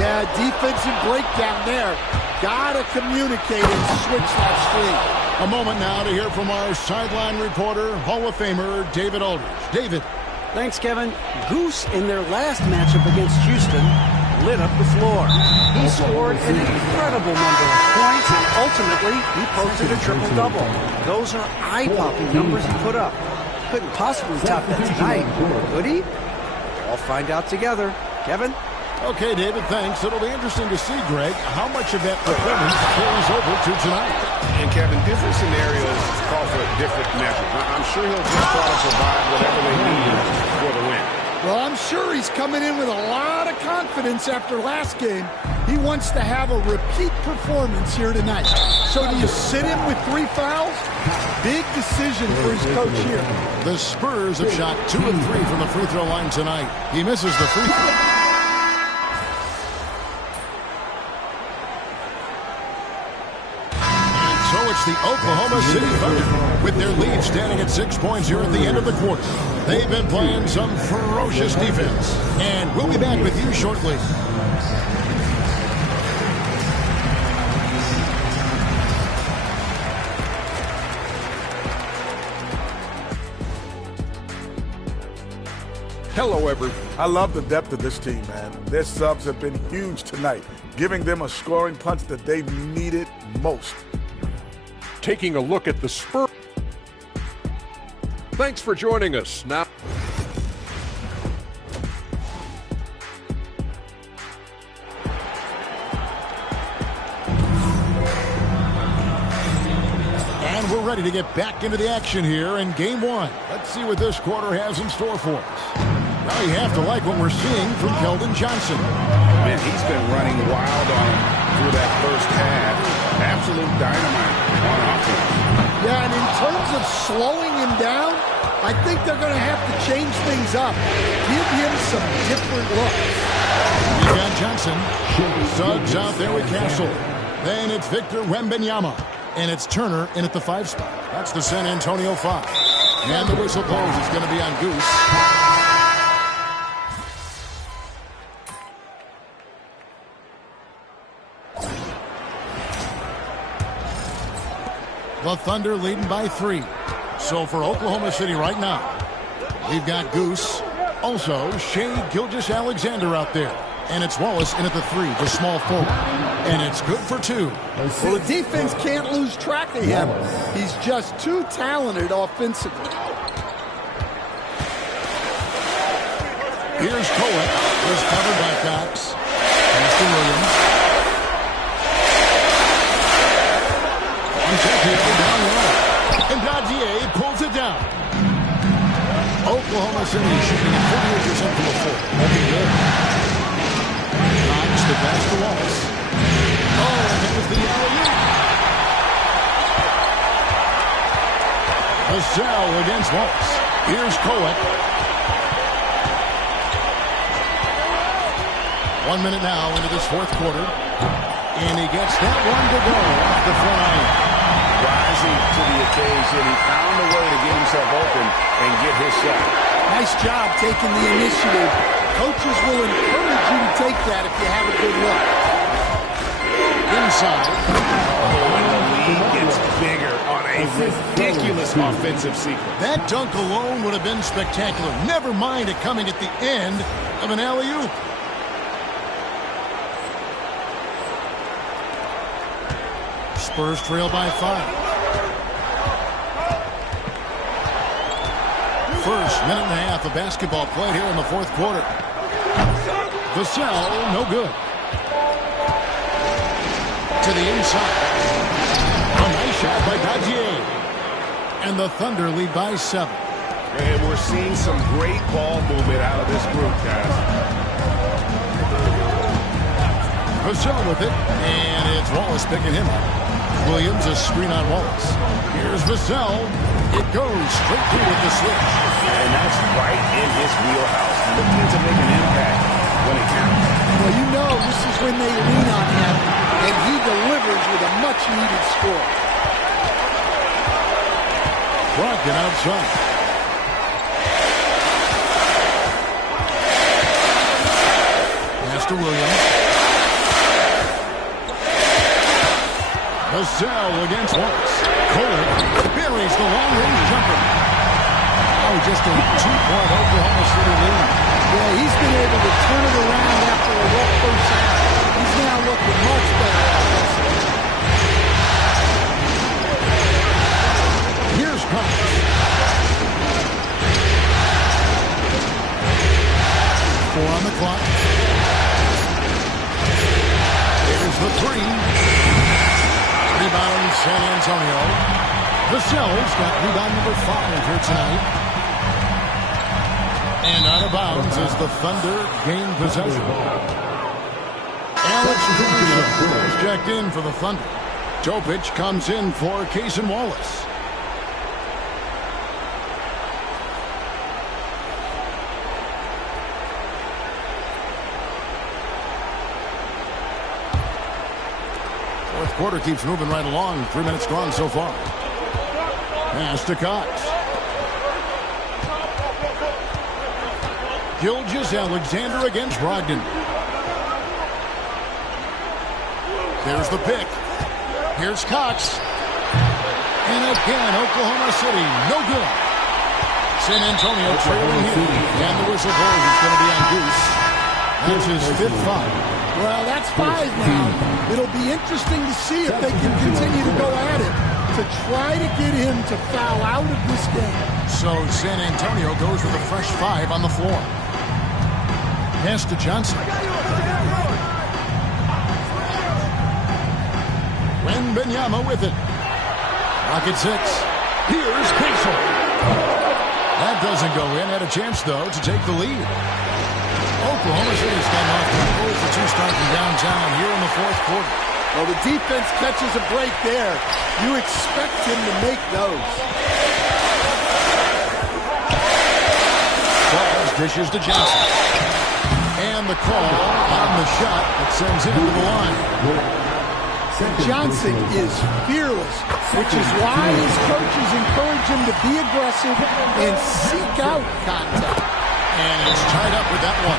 Yeah, defensive breakdown there. Gotta communicate and switch that screen. A moment now to hear from our sideline reporter, Hall of Famer David Aldridge. David. Thanks, Kevin. Goose, in their last matchup against Houston, lit up the floor. He scored an incredible number of points, and ultimately, he posted a triple-double. Those are eye-popping numbers he put up. Couldn't possibly top that tonight, could he? We'll find out together. Kevin? Okay, David, thanks. It'll be interesting to see, Greg, how much of that performance carries over to tonight. And, Kevin, different scenarios call for different measures. I'm sure he'll just try to provide whatever they need for the win. Well, I'm sure he's coming in with a lot of confidence after last game. He wants to have a repeat performance here tonight. So do you sit him with 3 fouls? Big decision for his coach here. The Spurs have shot 2 and 3 from the free throw line tonight. He misses the free throw. So it's the Oklahoma City Thunder with their lead standing at 6 points here at the end of the quarter. They've been playing some ferocious defense. And we'll be back with you shortly. Hello, everyone. I love the depth of this team, man. Their subs have been huge tonight, giving them a scoring punch that they needed most. Taking a look at the Spurs. Thanks for joining us. Now, and we're ready to get back into the action here in Game 1. Let's see what this quarter has in store for us. Now you have to like what we're seeing from Keldon Johnson. Man, he's been running wild on him through that first half. Absolute dynamite on offense. Yeah, and in terms of slowing him down, I think they're going to have to change things up. Give him some different looks. You got Johnson. Suggs out there with Castle. Then it's Victor Wembanyama. And it's Turner in at the 5 spot. That's the San Antonio 5. And the whistle blows. It's going to be on Goose. The Thunder leading by 3. So for Oklahoma City right now, we've got Goose. Also, Shai Gilgeous-Alexander out there. And it's Wallace in at the 3, the small forward. And it's good for 2. Well, the defense can't lose track of him. He's just too talented offensively. Here's Cohen. Was covered by Cox. Pass to Williams. On check here, down low. And Dadier pulls it down. Oklahoma City shooting at 48% from the floor. Looking good. Cox the pass to Wallace. Oh, and there's the alley-oop. Vassell against Wallace. Here's Cohen. 1 minute now into this fourth quarter. And he gets that one to go off the front iron. Rising to the occasion. He found a way to get himself open and get his shot. Nice job taking the initiative. Coaches will encourage you to take that if you have a good look. Inside. Oh, and the lead gets bigger on a ridiculous offensive sequence. That dunk alone would have been spectacular. Never mind it coming at the end of an alley-oop. Spurs trail by 5. First minute and a half of basketball played here in the fourth quarter. Vassell, no good. To the inside. A nice shot by Dadier. And the Thunder lead by 7. And we're seeing some great ball movement out of this group, guys. Vassell with it. And it's Wallace picking him up. Williams, a screen on Wallace. Here's Vassell. It goes straight through with the switch. And that's right in his wheelhouse. Looking to make an impact when it counts. Well, you know this is when they lean on him, and he delivers with a much-needed score. Brogdon outside. Pass to Williams. Vassell against Wallace. Kohler buries the long-range jumper. Oh, just a 2-point Oklahoma City lead. Yeah, he's been able to turn it around after a rough first half. He's now looking much better offensively. Here's Cox. 4 on the clock. Here's the 3. Rebound, San Antonio. Vassell's got rebound number 5 here tonight. And out of bounds as the Thunder gain possession. Alex Caruso is checked in for the Thunder. Topic comes in for Cason Wallace. Fourth quarter keeps moving right along. 3 minutes gone so far. Pass to Cox. Gilgeous-Alexander against Brogdon. There's the pick. Here's Cox. And again, Oklahoma City, no good. San Antonio trailing here. And the whistle blows. It's going to be on Goose. That's his 5th foul. Well, that's 5 now. It'll be interesting to see if they can continue to go at him to try to get him to foul out of this game. So San Antonio goes with a fresh 5 on the floor. Pass to Johnson. Wembanyama with it. Rocket 6. Here's Castle. That doesn't go in. Had a chance, though, to take the lead. Oklahoma City's gotten off to an 0-for-2 start from downtown here in the fourth quarter. Well, the defense catches a break there. You expect him to make those. Charles dishes to Johnson. And the call on the shot that sends him to the line. Johnson is fearless, which is why his coaches encourage him to be aggressive and seek out contact. And it's tied up with that one.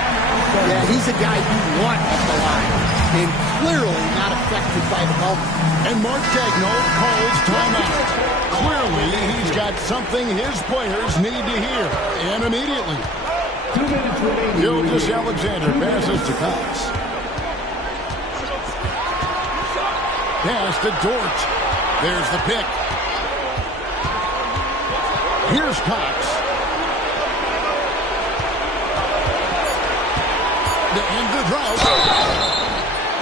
Yeah, he's a guy you want at the line, and clearly not affected by the moment. And Mark Daigneault calls timeout. Clearly, he's got something his players need to hear, and immediately. Gilgeous-Alexander passes to Cox. Pass to Dort. There's the pick. Here's Cox. To end the drought.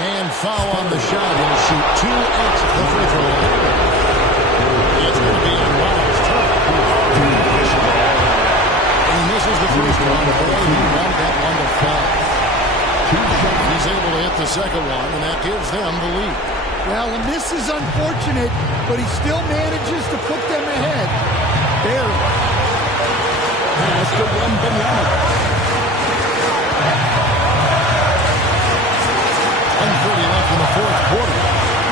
And foul on the shot. He'll shoot 2 at the free throw line. It's going to be on Miles Turner. And this is the first one. Boy, he wanted that one to fall. He's able to hit the second one, and that gives them the lead. Well, and this is unfortunate, but he still manages to put them ahead. Barely. Pass to Wembanyama. 1:30 left in the fourth quarter.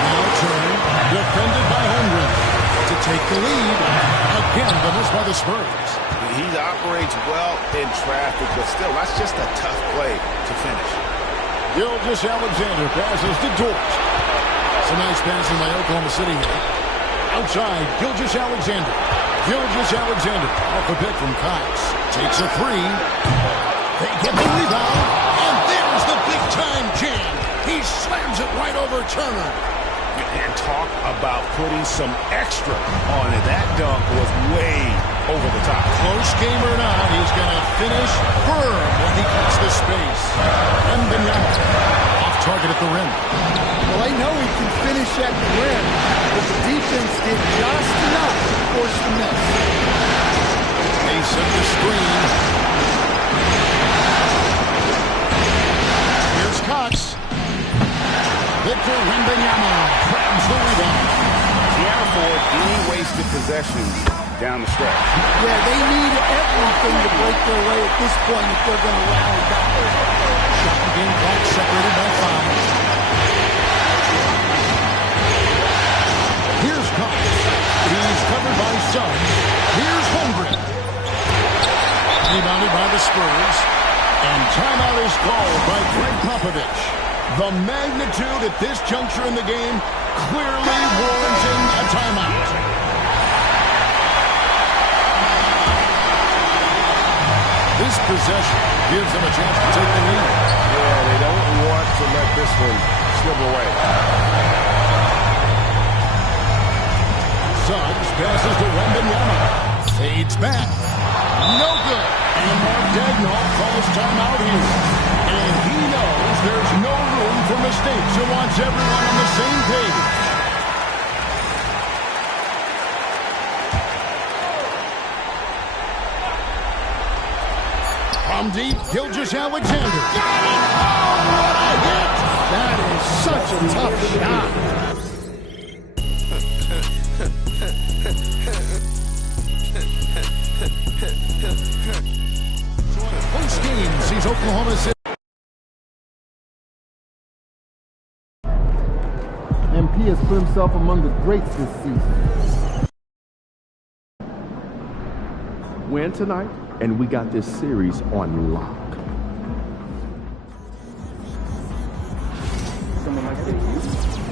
Now Turner, defended by Holmgren to take the lead. Again, the miss by the Spurs. He operates well in traffic, but still, that's just a tough play to finish. Gilgeous-Alexander passes to Dort. It's a nice passing by Oklahoma City here. Outside, Gilgeous-Alexander. Gilgeous-Alexander off the pick from Cox. Takes a three. They get the rebound. And there's the big-time jam. He slams it right over Turner. And talk about putting some extra on it. That dunk was way over the top. Close game or not, he's going to finish firm when he cuts the space. And Wembanyama off target at the rim. Well, I know he can finish at the rim, but the defense did just enough to force the miss. Mason the screen. Here's Cox. Victor Wembanyama grabs the rebound. Can't afford any wasted possessions down the stretch. Yeah, they need everything to break their way at this point if they're going to rally back. Shot and game clock separated by 5. Here's Cox. He's covered by Suggs. Here's Holmgren. Rebounded by the Spurs. And timeout is called by Greg Popovich. The magnitude at this juncture in the game clearly warranting a timeout. This possession gives them a chance to take the lead. Yeah, they don't want to let this one slip away. Suggs passes to Wembanyama. Fades back. No good. And Mark Daigneault calls timeout here. And he knows there's no room for mistakes. He wants everyone on the same page. From deep, Gilgeous-Alexander. Got it! Oh, what a hit! That is such a tough shot. Post game sees Oklahoma City. MP has put himself among the greats this season. Win tonight, and we got this series on lock. Someone like that.